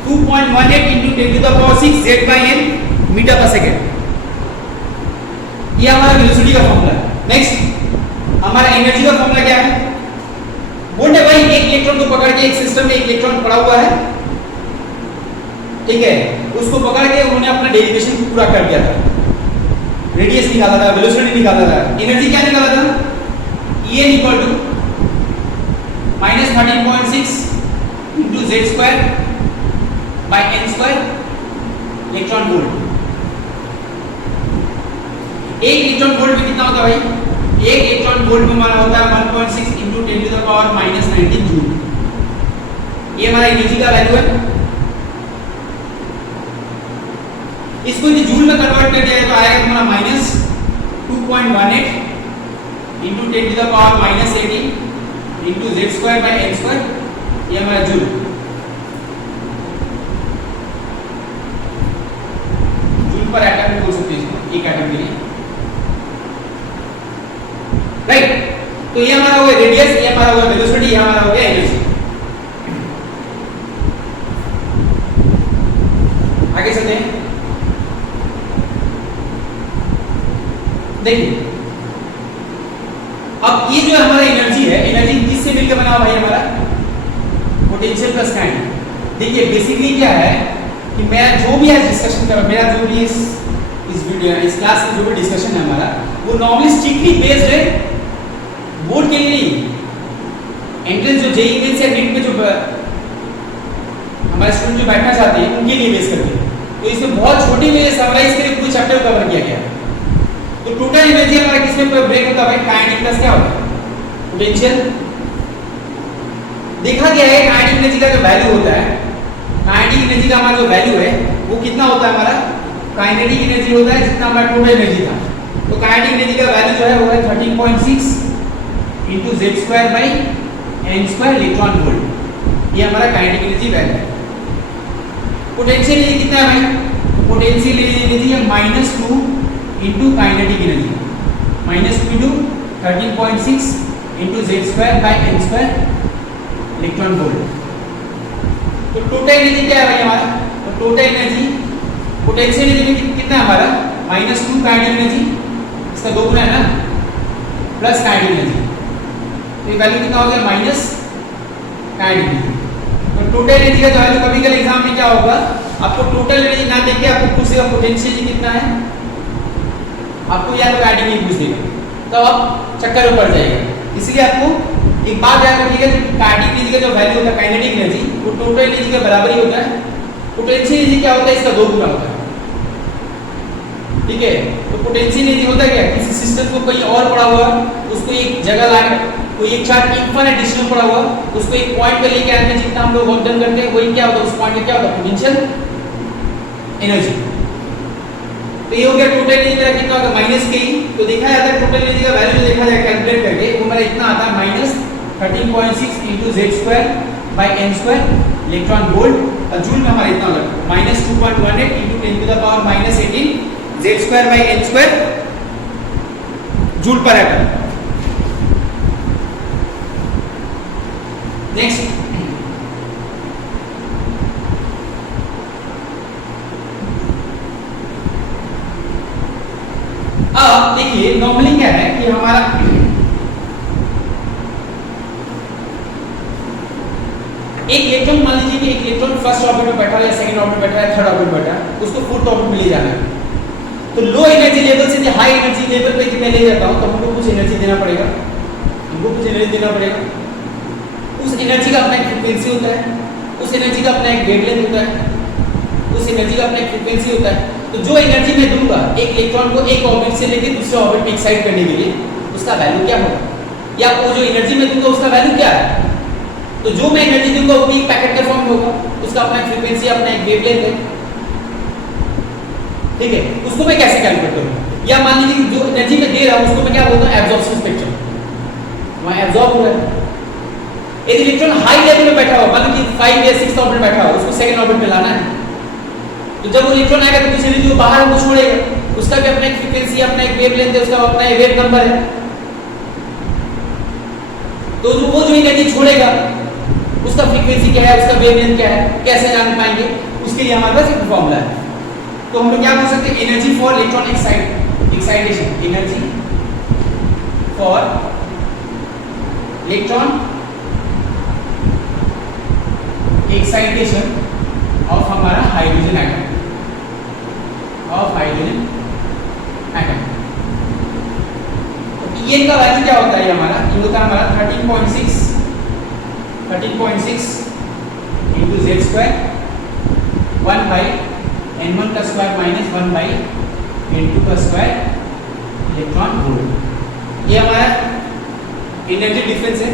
2.18 × 10⁶ z/n मीटर पर सेकेंड। ये हमारा वेलोसिटी का फॉर्मूला है। नेक्स्ट हमारा एनर्जी का फॉर्मूला क्या है? बोलते भाई एक इलेक्ट्रॉन को पकड़ के, एक सिस्टम में एक इलेक्ट्रॉन पड़ा हुआ है, ठीक है, उसको पकड़ के उन्होंने अपना डेरिवेशन पूरा कर दिया था, रेडियस निकाला था, वेलोसिटी निकाला था, एनर्जी क्या निकाला था, E n = -13.6 × z²/n² electron volt. एक इलेक्ट्रॉन वोल्ट में कितना होता है भाई? एक इलेक्ट्रॉन वोल्ट में हमारा होता है 1.6 × 10⁻⁻19 जूल। ये हमारा एनर्जी का वैल्यू है। इसको यदि जूल में कन्वर्ट कर दिया जाए तो आएगा हमारा -2.18 × 10⁻⁻18 × z²/n², ये हमारा जूल। जूल पर एटम बोल सकते हैं इसको, एक एटम के लिए, राइट। तो ये हमारा हो गया रेडियस, ये हमारा हो गया वेलोसिटी, ये हमारा हो गया एनर्जी। आगे चलते हैं। देखिए अब ये जो हमारा एनर्जी है, एनर्जी किससे मिलकर बना भाई? हमारा पोटेंशियल प्लस काइनेटिक। देखिए बेसिकली क्या है कि मैं जो भी आज डिस्कशन कर रहा हूं, मेरा जो भी इस वीडियो, इस क्लास में जो भी डिस्कशन है हमारा, वो नॉर्मली स्ट्रिक्टली बेस्ड है बोर्ड के लिए नहीं। एंट्रेंस जो जेईई मेंस या नीट में जो हमारे स्टूडेंट जो बैठना चाहते हैं उनके लिए बेस करके, तो इसमें बहुत छोटी में समराइज करके पूरे चैप्टर कवर किया गया है। तो टोटल एनर्जी हमारा किसमें ब्रेक होता है भाई? काइनेटिक प्लस क्या होता है? पोटेंशियल। देखा गया है काइनेटिक एनर्जी का जो वैल्यू होता है, काइनेटिक एनर्जी का हमारा जो वैल्यू है वो कितना होता है? हमारा काइनेटिक एनर्जी होता है जितना हमारा टोटल एनर्जी था। तो काइनेटिक एनर्जी का वैल्यू जो है वो है 13.6 × z²/n² इलेक्ट्रॉन वोल्ट। ये हमारा काइनेटिक एनर्जी वैल्यू है। पोटेंशियल एनर्जी कितना है भाई? पोटेंशियल एनर्जी है -2 × kinetic energy, -2 × 13.6 × z²/n² electron volt. तो टोटल एनर्जी क्या है भाई हमारा? तो टोटल एनर्जी पोटेंशियल एनर्जी कितना है हमारा? -2 काइनेटिक एनर्जी, इसका 2 गुना है ना, प्लस काइनेटिक एनर्जी, तो ये वैल्यू कितना हो गया? Minus kinetic energy. तो टोटल एनर्जी का जो वैल्यू कभी कभी एग्जाम में क्या होगा, आपको टोटल एनर्जी ना देख के आपको पूछेगा पोटेंशियल एनर्जी कितना है, आपको या तो काइनेटिक एनर्जी पूछ देगा, तो आप चक्कर में पड़ जाएगा। इसलिए आपको एक बात याद रखिएगा कि काइनेटिक एनर्जी का जो वैल्यू होता है काइनेटिक एनर्जी, वो टोटल एनर्जी के बराबर ही होता है। पोटेंशियल एनर्जी क्या होता है? इसका 2 गुना होता है, ठीक है। तो पोटेंशियल एनर्जी होता है क्या? किसी सिस्टम को कहीं और पड़ा हुआ, उसको एक जगह लाना, कोई एक चार्ज इनफिनिट डिस्टेंस पड़ा हुआ, उसको एक पॉइंट पे लेके आने में जितना हम लोग वर्क डन करते हैं, वही क्या होता है? उस पॉइंट पे क्या होता है? Potential energy. तो ये हो गया टोटल एनर्जी मेरा कितना होगा? -k। तो देखा जाता है टोटल एनर्जी का वैल्यू देखा जाए कैलकुलेट करके, वो मेरा इतना आता है -13.6 × z²/n² इलेक्ट्रॉन वोल्ट। और जूल में हमारा इतना होगा -2.18 × 10⁻⁻18 z²/n² जूल पर एटम। नेक्स्ट अब देखिए नॉर्मली क्या है कि हमारा एक इलेक्ट्रॉन, मान लीजिए कि एक इलेक्ट्रॉन फर्स्ट ऑर्बिट में बैठा है या सेकंड ऑर्बिट में बैठा है, थर्ड ऑर्बिट में बैठा है, उसको फोर्थ ऑर्बिट में ले जाना है। तो लो एनर्जी लेवल से हाई एनर्जी लेवल पे मैं ले जाता हूं तो हमको कुछ एनर्जी देना पड़ेगा, उस एनर्जी का अपना एक फ्रीक्वेंसी होता है, उस एनर्जी का अपना एक वेवलेंथ होता है, उस एनर्जी का अपना एक फ्रीक्वेंसी होता है। तो जो एनर्जी मैं दूंगा एक इलेक्ट्रॉन को एक ऑर्बिट से लेकर दूसरे ऑर्बिट में एक्साइट करने के लिए, उसका वैल्यू क्या होगा, या वो जो एनर्जी मैं दूंगा उसका वैल्यू क्या है। तो जो मैं एनर्जी दूंगा वो एक पैकेट का फॉर्म होगा, उसका अपना एक फ्रीक्वेंसी, अपना एक वेवलेंथ है, ठीक है। उसको मैं कैसे कैलकुलेट करूंगा, या मान लीजिए जो एनर्जी मैं दे रहा हूं उसको मैं क्या बोलता हूं, एब्जॉर्प्शन स्पेक्ट्रम, वहां एब्जॉर्ब हो रहा है। एक इलेक्ट्रॉन हाई लेवल में बैठा हुआ, मान लीजिए 5 या 6 ऑर्बिट में बैठा हुआ, उसको सेकंड ऑर्बिट में लाना है। तो जब वो इलेक्ट्रॉन आएगा तो कुछ एनर्जी वो बाहर को छोड़ेगा, उसका भी अपना एक फ्रीक्वेंसी, अपना एक वेवलेंथ है, उसका अपना एक वेव नंबर है। तो वो जो एनर्जी छोड़ेगा उसका फ्रीक्वेंसी क्या है, उसका वेवलेंथ क्या है, कैसे जान पाएंगे, उसके लिए हमारे पास एक फॉर्मूला है। तो हम लोग क्या बोल सकते हैं, energy for electron excitation, energy for electron excitation of हमारा हाइड्रोजन एटम, ये का वैल्यू क्या होता है, हमारा ये होता है हमारा 13.6 into z square 1 by n1 का स्क्वायर माइनस 1 by n2 का स्क्वायर इलेक्ट्रॉन वोल्ट। ये हमारा एनर्जी डिफरेंस है।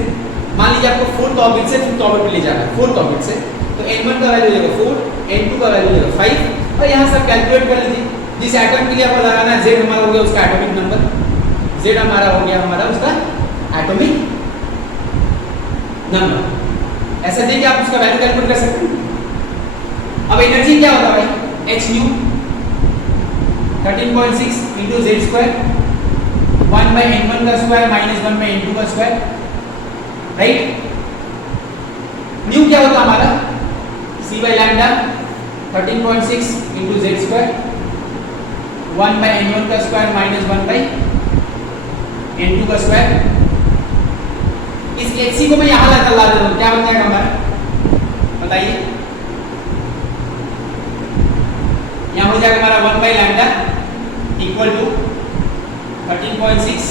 मान लीजिए आपको फोर्थ ऑर्बिट से फिफ्थ ऑर्बिट पे ले जाना है, फोर्थ ऑर्बिट से, तो n1 का वैल्यू लेगा 4, n2 का वैल्यू लेगा 5, और यहाँ सब कैलकुलेट कर लीजिए। जिस एटम के लिए आपको लगाना है, z हमारा हो गया उसका एटॉमिक नंबर, z हमारा हो गया हमारा उसका एटॉमिक नंबर। ऐसा देखिए आप उसका वैल्यू कैलकुलेट कर सकते हैं। अब एनर्जी क्या होता है भाई, h new 13.6 into z square 1 by n1 का स्क्वायर माइनस 1 by n2 का स्क्वायर, राइट। न्यू क्या होता हमारा, c by lambda 13.6 into z square 1 by n1 का स्क्वायर माइनस 1 by n2 का स्क्वायर। इस hc को मैं यहां ला देता हूं, क्या बन जाएगा हमारा, बताइए। यहां हो जाएगा हमारा 1 by lambda equal to 13.6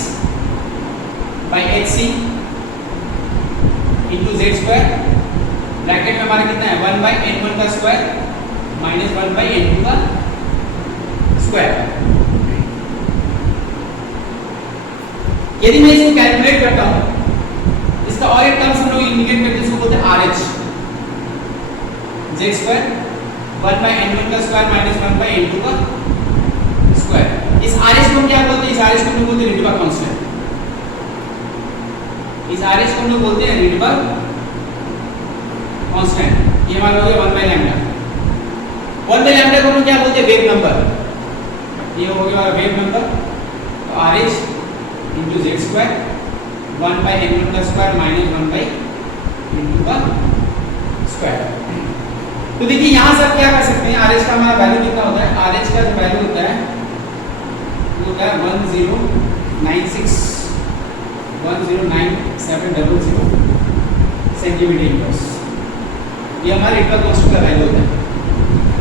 by hc into z square, bracket में हमारा कितना है 1 by n1 का स्क्वायर माइनस 1 by n2 का स्क्वायर। यदि मैं इसको कैलकुलेट करता हूं, इसका और एक टर्म्स हम लोग इंडिकेट करते हैं, इसको बोलते हैं RH, z square 1 by n1 का स्क्वायर माइनस 1 by n2 का स्क्वायर। इस RH को क्या बोलते हैं, इस RH को हम लोग बोलते हैं रिडबर्ग कांस्टेंट, इस RH को हम लोग बोलते हैं रिडबर्ग कांस्टेंट। ये हमारा हो गया 1 by लैम्डा, 1 by लैम्डा को हम लोग क्या बोलते हैं, वेव नंबर, ये हो गया हमारा वेव नंबर। तो RH into z square 1 by n1 का स्क्वायर माइनस 1 by n2 का स्क्वायर। तो देखिए यहां से आप क्या कर सकते हैं, RH का हमारा वैल्यू कितना होता है, RH का जो वैल्यू होता है वो होता है 109700 सेंटीमीटर इनवर्स। ये हमारा रिडबर्ग कांस्टेंट का वैल्यू होता है।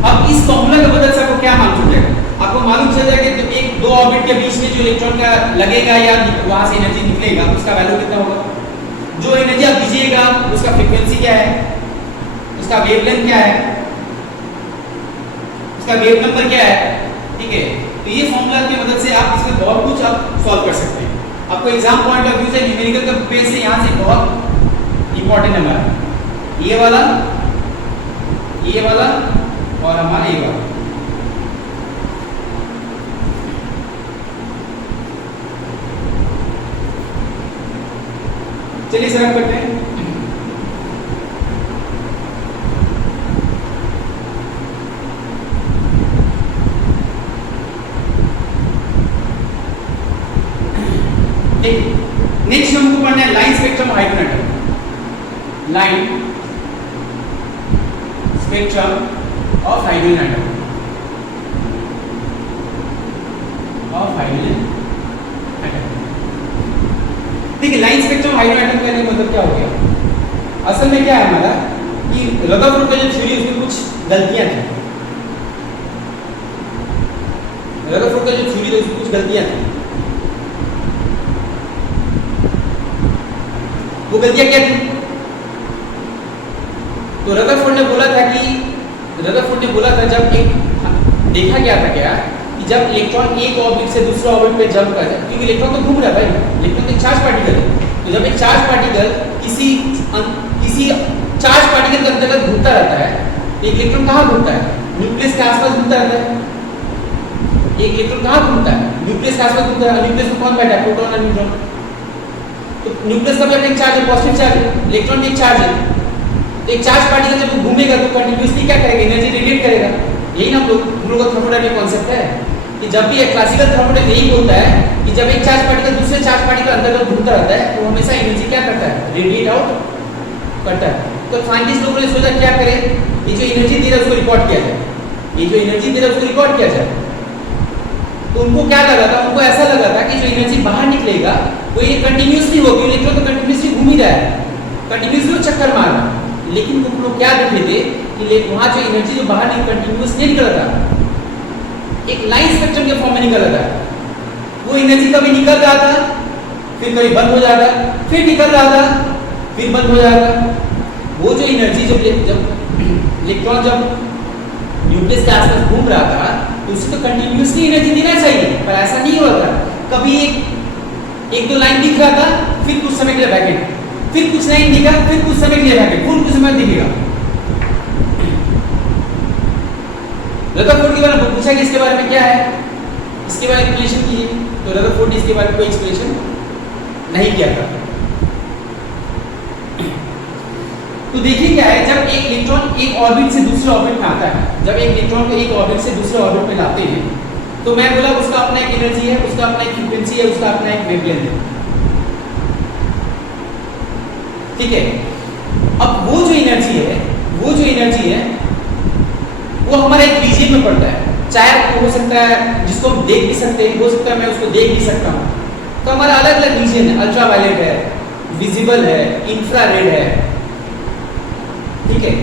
अब इस फॉर्मूला के बदल से आपको क्या मालूम चलेगा, आपको मालूम चल जाएगा कि एक दो ऑर्बिट के बीच में जो इलेक्ट्रॉन का लगेगा या वहां से एनर्जी निकलेगा उसका वैल्यू कितना होगा, जो एनर्जी आप दीजिएगा उसका फ्रीक्वेंसी क्या है, उसका वेवलेंथ क्या है, उसका वेव नंबर क्या है, ठीक है। तो ये फॉर्मूला की मदद से आप इसमें बहुत कुछ आप सॉल्व कर सकते हैं। आपको एग्जाम पॉइंट ऑफ व्यू से न्यूमेरिकल का पेज से यहां से बहुत इंपॉर्टेंट नंबर, ये वाला और हमारा ये वाला। चलिए सर करते हैं। नेक्स्ट हमको पढ़ना है line spectrum hydrogen atom, line spectrum of hydrogen atom, देखिए लाइन स्पेक्ट्रम हाइड्रो एटम का मतलब क्या हो गया, असल में क्या है हमारा कि रदरफोर्ड का जो थ्योरी उसमें कुछ गलतियां थी, रदरफोर्ड का जो थ्योरी था उसमें कुछ गलतियां थी। वो गलतियां क्या थी? तो रदरफोर्ड ने बोला था जब एक देखा गया था क्या कि जब इलेक्ट्रॉन एक ऑर्बिट से दूसरे ऑर्बिट पे जंप कर जाए, क्योंकि इलेक्ट्रॉन तो घूम रहा है भाई, इलेक्ट्रॉन तो एक चार्ज पार्टिकल है, तो जब एक चार्ज पार्टिकल किसी चार्ज पार्टिकल के अंतर्गत घूमता रहता है, तो इलेक्ट्रॉन कहाँ घूमता है? न्यूक्लियस के आसपास घूमता रहता है। एक इलेक्ट्रॉन कहाँ घूमता है? न्यूक्लियस के आसपास घूमता है। न्यूक्लियस में कौन बैठा है? प्रोटॉन और न्यूट्रॉन। तो न्यूक्लियस का भी अपना एक चार्ज है, पॉजिटिव चार्ज है, इलेक्ट्रॉन भी एक चार्ज है। तो एक चार्ज पार्टिकल जब घूमेगा तो कंटिन्यूअसली क्या करेगा? एनर्जी रेडिएट करेगा। यही ना हम लोग का थर्मोडायनामिक कॉन्सेप्ट है कि जब भी एक क्लासिकल थर्मोडायनामिक यही बोलता है कि जब एक चार्ज पार्टिकल दूसरे चार्ज पार्टिकल अंतर्गत घूमता रहता है तो हमेशा एनर्जी क्या करता है? रेडिएट आउट करता है। तो साइंटिस्ट लोगों ने सोचा क्या करें, ये जो एनर्जी दे रहा है उसको रिकॉर्ड किया जाए, तो उनको क्या लगा था? उनको ऐसा लगा था कि जो एनर्जी बाहर निकलेगा वो ये कंटिन्यूअसली होगी, इलेक्ट्रॉन तो कंटिन्यूअसली घूम ही रहा है, कंटिन्यूअसली वो चक्कर मार रहा है। लेकिन वो लोग क्या देखे थे कि वहाँ जो एनर्जी जो बाहर नहीं कंटिन्यूअस नहीं निकल रहा, एक लाइन स्पेक्ट्रम के फॉर्म में निकल रहा था। वो एनर्जी कभी निकल रहा था, फिर कभी बंद हो जाता, फिर निकल रहा था, फिर बंद हो जाता। वो जो एनर्जी जब इलेक्ट्रॉन जब न्यूक्लियस के आसपास घूम रहा था तो उसे तो कंटिन्यूअसली एनर्जी देना चाहिए, पर ऐसा नहीं हो रहा था। कभी एक दो लाइन दिख रहा था, फिर कुछ समय के लिए वैकेंट, फिर कुछ लाइन दिखा, फिर कुछ समय के लिए वैकेंट, फिर कुछ समय दिखेगा। रदरफोर्ड के बारे में पूछा कि इसके बारे में क्या है, इसके बारे में एक्सप्लेनेशन कीजिए, तो रदरफोर्ड ने इसके बारे में कोई एक्सप्लेनेशन नहीं किया था। तो देखिए क्या है, जब एक इलेक्ट्रॉन एक ऑर्बिट से दूसरे ऑर्बिट में आता है, जब एक इलेक्ट्रॉन को एक ऑर्बिट से दूसरे ऑर्बिट में लाते हैं, तो मैं बोला उसका अपना एक एनर्जी है, उसका अपना एक फ्रीक्वेंसी है, उसका अपना एक वेवलेंथ है, ठीक है। अब वो जो एनर्जी है वो हमारा एक रीजन में पड़ता है, चाहे हो सकता है जिसको हम देख भी सकते हैं, हो सकता है मैं उसको देख भी सकता हूँ। तो हमारा अलग अलग रीजन है, अल्ट्रा वायलेट है, विजिबल है, इंफ्रारेड है, ठीक है।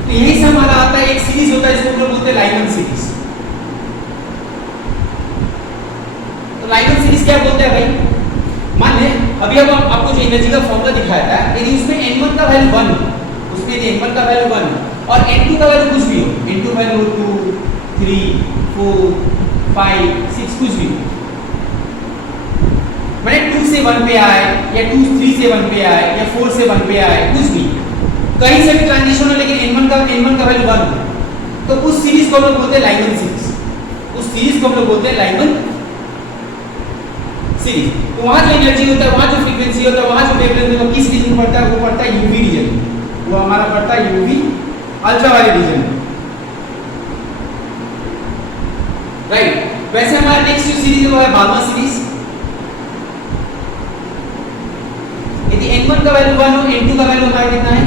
तो यही से हमारा आता है एक सीरीज होता है जिसको हम लोग बोलते हैं लाइमन सीरीज। तो लाइमन सीरीज क्या बोलते हैं भाई? मान ले अभी अब आपको जो एनर्जी का फॉर्मूला दिखाया था, यदि उसमें n1 का वैल्यू 1 हो, उसमें यदि n1 का वैल्यू 1 और n2 का वैल्यू कुछ भी हो, n2 वैल्यू 2 3 4 5 6 कुछ भी, मैंने 2 से 1 पे आए या 3 से 1 पे आए या 4 से 1 पे आए, कुछ भी कहीं से भी ट्रांजिशन हो, लेकिन n1 का वैल्यू 1 हो, तो उस सीरीज को हम लोग बोलते हैं लाइमन सीरीज। उस सीरीज को हम लोग बोलते हैं लाइमन सीरीज। तो वहां जो एनर्जी होता है, वहां जो फ्रीक्वेंसी होता है, वहां जो वेवलेंथ होता है, किस रीजन में पड़ता है? वो पड़ता है यूवी रीजन, वो हमारा पड़ता है यूवी अल्ट्रावायलेट रीजन, राइट। वैसे हमारा नेक्स्ट जो सीरीज है वो है बाल्मर सीरीज। यदि n1 का वैल्यू 1 हो, n2 का वैल्यू हमारा कितना है?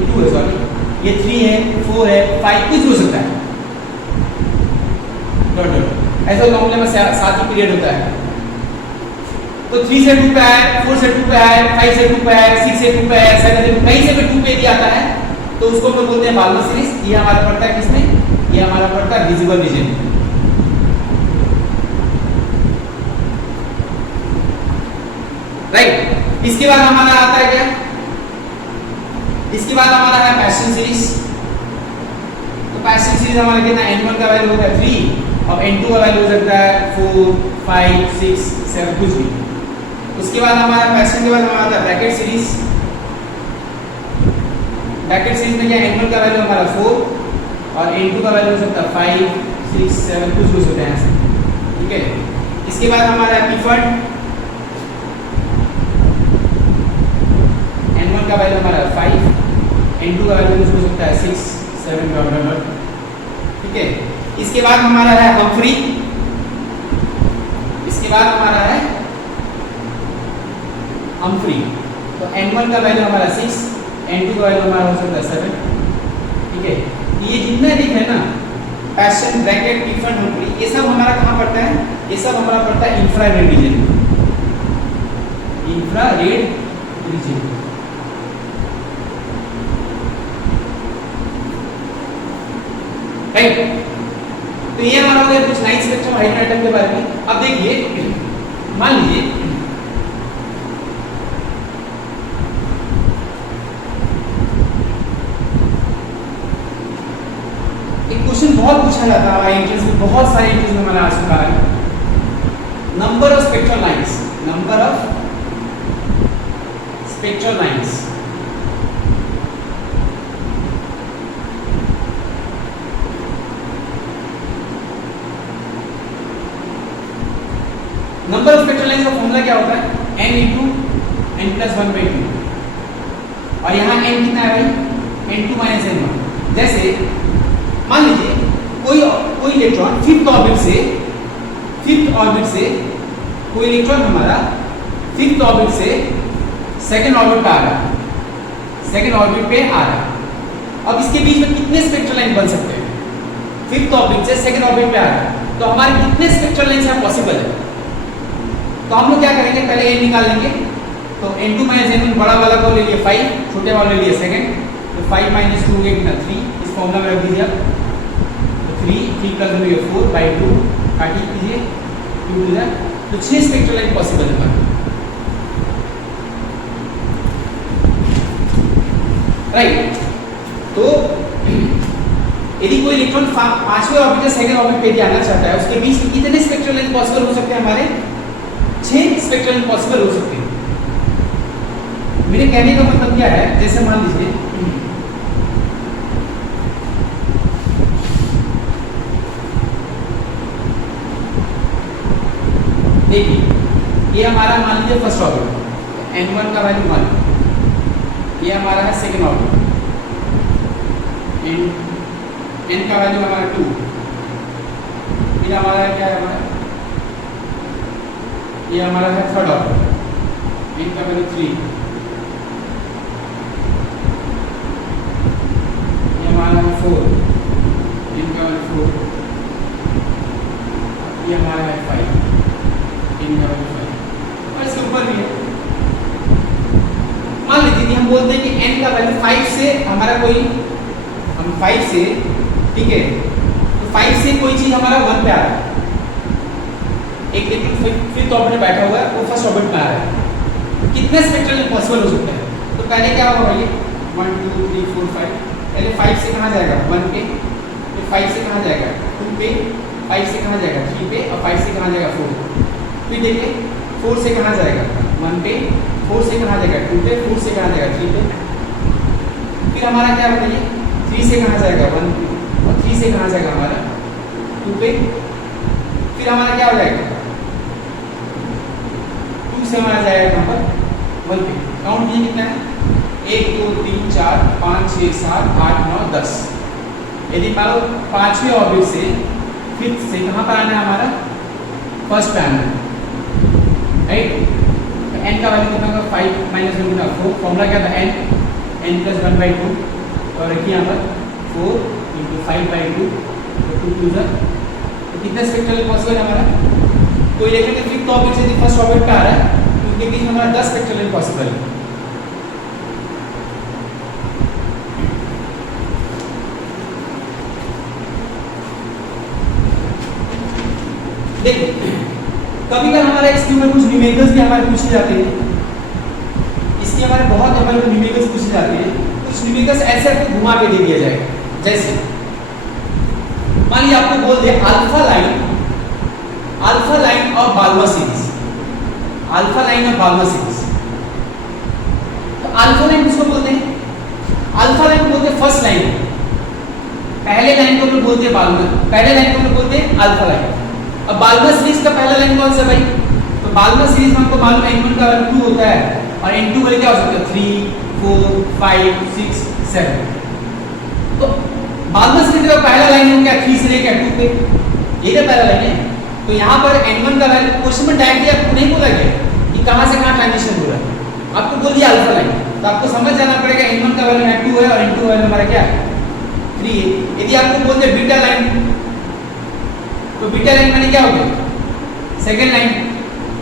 n2 है, सॉरी, ये 3 है, 4 है, 5 कुछ हो सकता है, डॉट डॉट ऐसा मामले में 7 ही पीरियड होता है। तो 3 से 2 पे आए, 4 से 2 पे आए, 5 से 2 पे आए, 6 से 2 पे आए, 7 से कहीं से भी 2 पे यदि आता है तो उसको हम लोग बोलते हैं बाल्मर सीरीज। ये हमारा पड़ता है किसमें? ये हमारा पड़ता है विजिबल रीजन। राइट। इसके बाद हमारा आता है क्या? इसके बाद हमारा है पैशन सीरीज। तो पैशन सीरीज हमारा कितना? n1 का वैल्यू होता है 3 और n2 का वैल्यू हो सकता है 4 5 6 7 कुछ भी। उसके बाद हमारा पैशन के बाद हमारा आता है ब्रैकेट सीरीज। ब्रैकेट सीरीज में क्या n1 का वैल्यू हमारा 4 और n2 का वैल्यू हो सकता है 5 6 7 कुछ हो सकता है, ठीक है। इसके बाद हमारा पिफर्ट, n1 का वैल्यू हमारा 5, n2 का वैल्यू हो सकता है 6 7 बराबर, ठीक है। इसके बाद हमारा है हम्फ्री। इसके बाद हमारा है हम्फ्री। तो n1 का वैल्यू हमारा 6, n2 का वैल्यू हमारा हो सकता है 7, ठीक है। ये जितने दिख है ना, पैशन, ब्रैकेट, पिफर्ट, हम्फ्री, ये सब हमारा कहाँ पड़ता है? ये सब हमारा पड़ता है infrared reason. Infrared reason. Right, तो ये हमारा हो गया कुछ नाइट स्पेक्ट्रम हाइड्रोजन एटम के बारे में। अब देखिए, मान लीजिए एक क्वेश्चन बहुत पूछा जाता है एंट्रेंस में, बहुत सारे एंट्रेंस में मैंने आ चुका है। Number of spectral lines, number of spectral lines. Number of spectral lines का फॉर्मूला क्या होता है? n इंटू n प्लस 1/2, और यहाँ n कितना है भाई? n2 minus n1। जैसे मान लीजिए कोई इलेक्ट्रॉन फिफ्थ ऑर्बिट से कोई इलेक्ट्रॉन हमारा फिफ्थ ऑर्बिट से सेकंड ऑर्बिट पे आ रहा है। अब इसके बीच में कितने स्पेक्ट्रल लाइन बन सकते हैं? फिफ्थ ऑर्बिट से सेकंड ऑर्बिट पे आ रहा है, तो हमारे कितने स्पेक्ट्रल लाइन यहाँ पॉसिबल है? तो हम लोग क्या करेंगे, पहले n निकाल लेंगे। तो n2 माइनस n1, बड़ा वाला को ले लिए 5, छोटे वाले ले लिए सेकंड, तो 5 माइनस 2 कितना 3, इस फॉर्मूला में रख दीजिए आप। तो 3 प्लस 2 4/2 काटी कीजिए, 2 टू दैट, तो 6 स्पेक्ट्रल लाइन पॉसिबल है। राइट, तो यदि कोई इलेक्ट्रॉन पांचवें ऑर्बिट से सेकंड ऑर्बिट पे जाना चाहता है, उसके बीच में कितने स्पेक्ट्रल लाइन पॉसिबल हो सकते हैं? हमारे 6 स्पेक्ट्रल लाइन पॉसिबल हो सकते हैं। मेरे कहने का मतलब क्या है, जैसे मान लीजिए देखिए, ये हमारा मान लीजिए फर्स्ट ऑर्बिट, n1 का वैल्यू 1, ये हमारा है सेकंड ऑर्बिट, n का वैल्यू हमारा 2, फिर हमारा क्या है, ये हमारा है थर्ड ऑर्बिट, n का वैल्यू 3, ये हमारा है 4, n का वैल्यू 4, ये हमारा है 5, n का वैल्यू 5, और इसके ऊपर भी है। मान लीजिए कि हम बोलते हैं कि n का वैल्यू 5 से हमारा कोई, हम 5 से, ठीक है, तो 5 से कोई चीज हमारा 1 पे आ रहा है, एक लेकिन फिफ्थ ऑर्बिट में बैठा हुआ है, वो फर्स्ट ऑर्बिट में आ रहा है, कितने स्पेक्ट्रल लाइन पॉसिबल हो सकते हैं? तो पहले क्या होगा भाई, 1 2 3 4 5, पहले 5 से कहाँ जाएगा? 1 पे, फिर 5 से कहाँ जाएगा? 2 पे, 5 से कहाँ जाएगा? 3 पे, और 5 से कहाँ जाएगा? 4। फिर देखिए 4 से कहाँ जाएगा? 1 पे, 4 से कहाँ जाएगा? 2 पे, 4 से कहाँ जाएगा? 3 पे, फिर हमारा क्या बताइए, 3 से कहाँ जाएगा? 1 पे, और 3 से कहाँ जाएगा हमारा? 2 पे, फिर हमारा क्या हो जाएगा? 2 से हमारा जाएगा कहाँ पर? 1 पे। काउंट कीजिए कितना है? 1 2 3 4 5 6 7 8 9 10। यदि मान लो पांचवें ऑर्बिट से फिफ्थ से कहाँ पर आना है हमारा? फर्स्ट पे आना है, राइट। तो n का वैल्यू कितना होगा? 5 माइनस 1 गुना 4, फॉर्मूला क्या था? n प्लस 1/2, और रखिए यहाँ पर 4 इंटू 5/2, तो 2 2 ज़ा, तो कितना स्पेक्ट्रल पॉसिबल है हमारा? तो इलेक्ट्रॉन के फिफ्थ ऑर्बिट से फर्स्ट ऑर्बिट पे आ रहा है, तो उनके बीच में हमारा 10 स्पेक्ट्रल पॉसिबल है। देखो कभी कभी हमारे इसके ऊपर कुछ न्यूमेरिकल्स भी हमारे पूछे जाते हैं, इसके हमारे बहुत हमारे न्यूमेरिकल्स पूछे जाते हैं। कुछ न्यूमेरिकल्स ऐसे आपको घुमा के दे दिया जाएगा, जैसे मान लीजिए आपको बोल दे अल्फा लाइन और बाल्मर सीरीज, अल्फा लाइन और बाल्मर सीरीज। तो अल्फा लाइन किसको बोलते हैं? अल्फा लाइन को बोलते हैं फर्स्ट लाइन, पहले लाइन को हम बोलते हैं बाल्मर, पहले लाइन को हम बोलते हैं अल्फा लाइन। अब बाल्मर सीरीज का पहला लाइन कौन सा भाई? तो बाल्मर सीरीज में हमको मालूम है n1 का वैल्यू 2 होता है, और n2 वाले क्या हो सकता है? 3 4 5 6 7। तो बाल्मर सीरीज का पहला लाइन हो गया 3 से लेकर 2 पे, ये तो पहला लाइन है। तो यहाँ पर n1 का वैल्यू क्वेश्चन में डायरेक्टली आपको नहीं बोला गया कि कहाँ से कहाँ ट्रांजिशन हो रहा है, आपको बोल दिया अल्फा लाइन। तो आपको समझ जाना पड़ेगा n1 का वैल्यू 2 है और n2 वैल्यू हमारा क्या है? 3 है। यदि आपको बोलते हैं बीटा लाइन, तो बीटा लाइन माने क्या हो गया? Second line.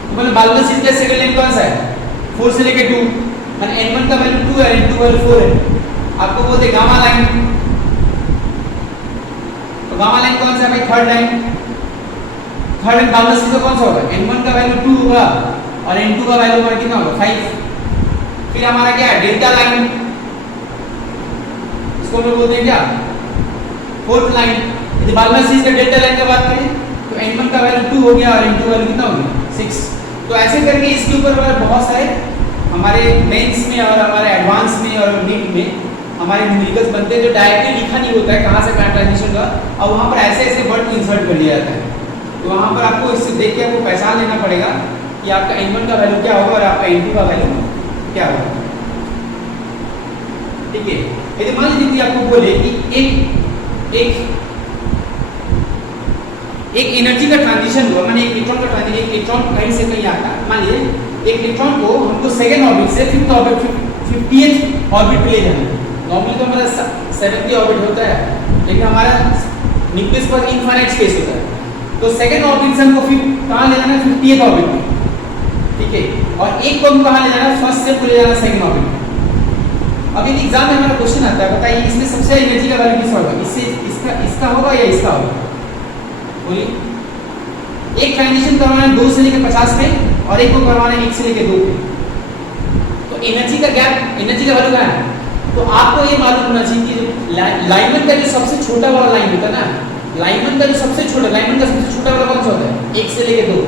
तो बोले बाल्मर सीरीज का सेकंड लाइन कौन सा है? 4 से लेके 2, और n1 का वैल्यू 2 है, n2 वैल्यू 4 है। आपको बोलते गामा लाइन, तो गामा लाइन कौन सा है भाई? Third line. Third and gamma series कौन सा होगा? n1 का वैल्यू 2 होगा और n2 का वैल्यू हमारा कितना होगा? 5। फिर हमारा क्या है? डेल्टा लाइन, इसको हम बोलते हैं क्या? Fourth line. यदि बाल्मर सीरीज का डेल्टा लाइन की बात करें तो n1 का वैल्यू 2 हो गया और n2 वैल्यू कितना हो गया? 6। तो ऐसे करके इसके ऊपर बहुत सारे हमारे मेंस में और हमारे एडवांस में और नीट में हमारे न्यूमेरिकल्स बनते हैं जो डायरेक्टली लिखा नहीं होता है कहाँ से कहाँ ट्रांजिशन का, और वहाँ पर ऐसे ऐसे वर्ड को इंसर्ट कर लिया जाता है। तो वहाँ पर आपको इससे देख के आपको पहचान लेना पड़ेगा कि आपका n1 का वैल्यू क्या होगा और आपका n2 का वैल्यू क्या होगा। ठीक है, यदि मान लीजिए कि आपको बोले कि एक एनर्जी का ट्रांजिशन हुआ, माने एक इलेक्ट्रॉन का ट्रांजिशन, एक इलेक्ट्रॉन कहीं से कहीं आता है। मान लीजिए एक इलेक्ट्रॉन को हमको सेकंड ऑर्बिट से फिफ्थ ऑर्बिट 50th ऑर्बिट पे ले जाना है। नॉर्मली तो हमारा 7th ऑर्बिट होता है, लेकिन हमारा न्यूक्लियस पर इनफाइनाइट स्पेस होता है। तो सेकंड ऑर्बिट से हमको फिर कहाँ ले जाना है? 50th ऑर्बिट में। ठीक है, और एक को हम कहाँ ले जाना है? फर्स्ट से ले जाना सेकंड ऑर्बिट में। अब यदि एग्जाम में हमारा क्वेश्चन आता है, बताइए इसमें सबसे एनर्जी का वैल्यू किसका होगा? इससे इसका होगा या इसका होगा? बोलिए। एक ट्रांजिशन करवाना है 2 से लेकर 50 में और एक को करवाना है 1 से लेकर 2 में। तो एनर्जी का गैप, एनर्जी का वैल्यू क्या है? तो आपको ये मालूम होना चाहिए कि लाइमन का जो सबसे छोटा वाला लाइन होता है ना, लाइमन का सबसे छोटा वाला कौन सा होता है? 1 से लेकर 2।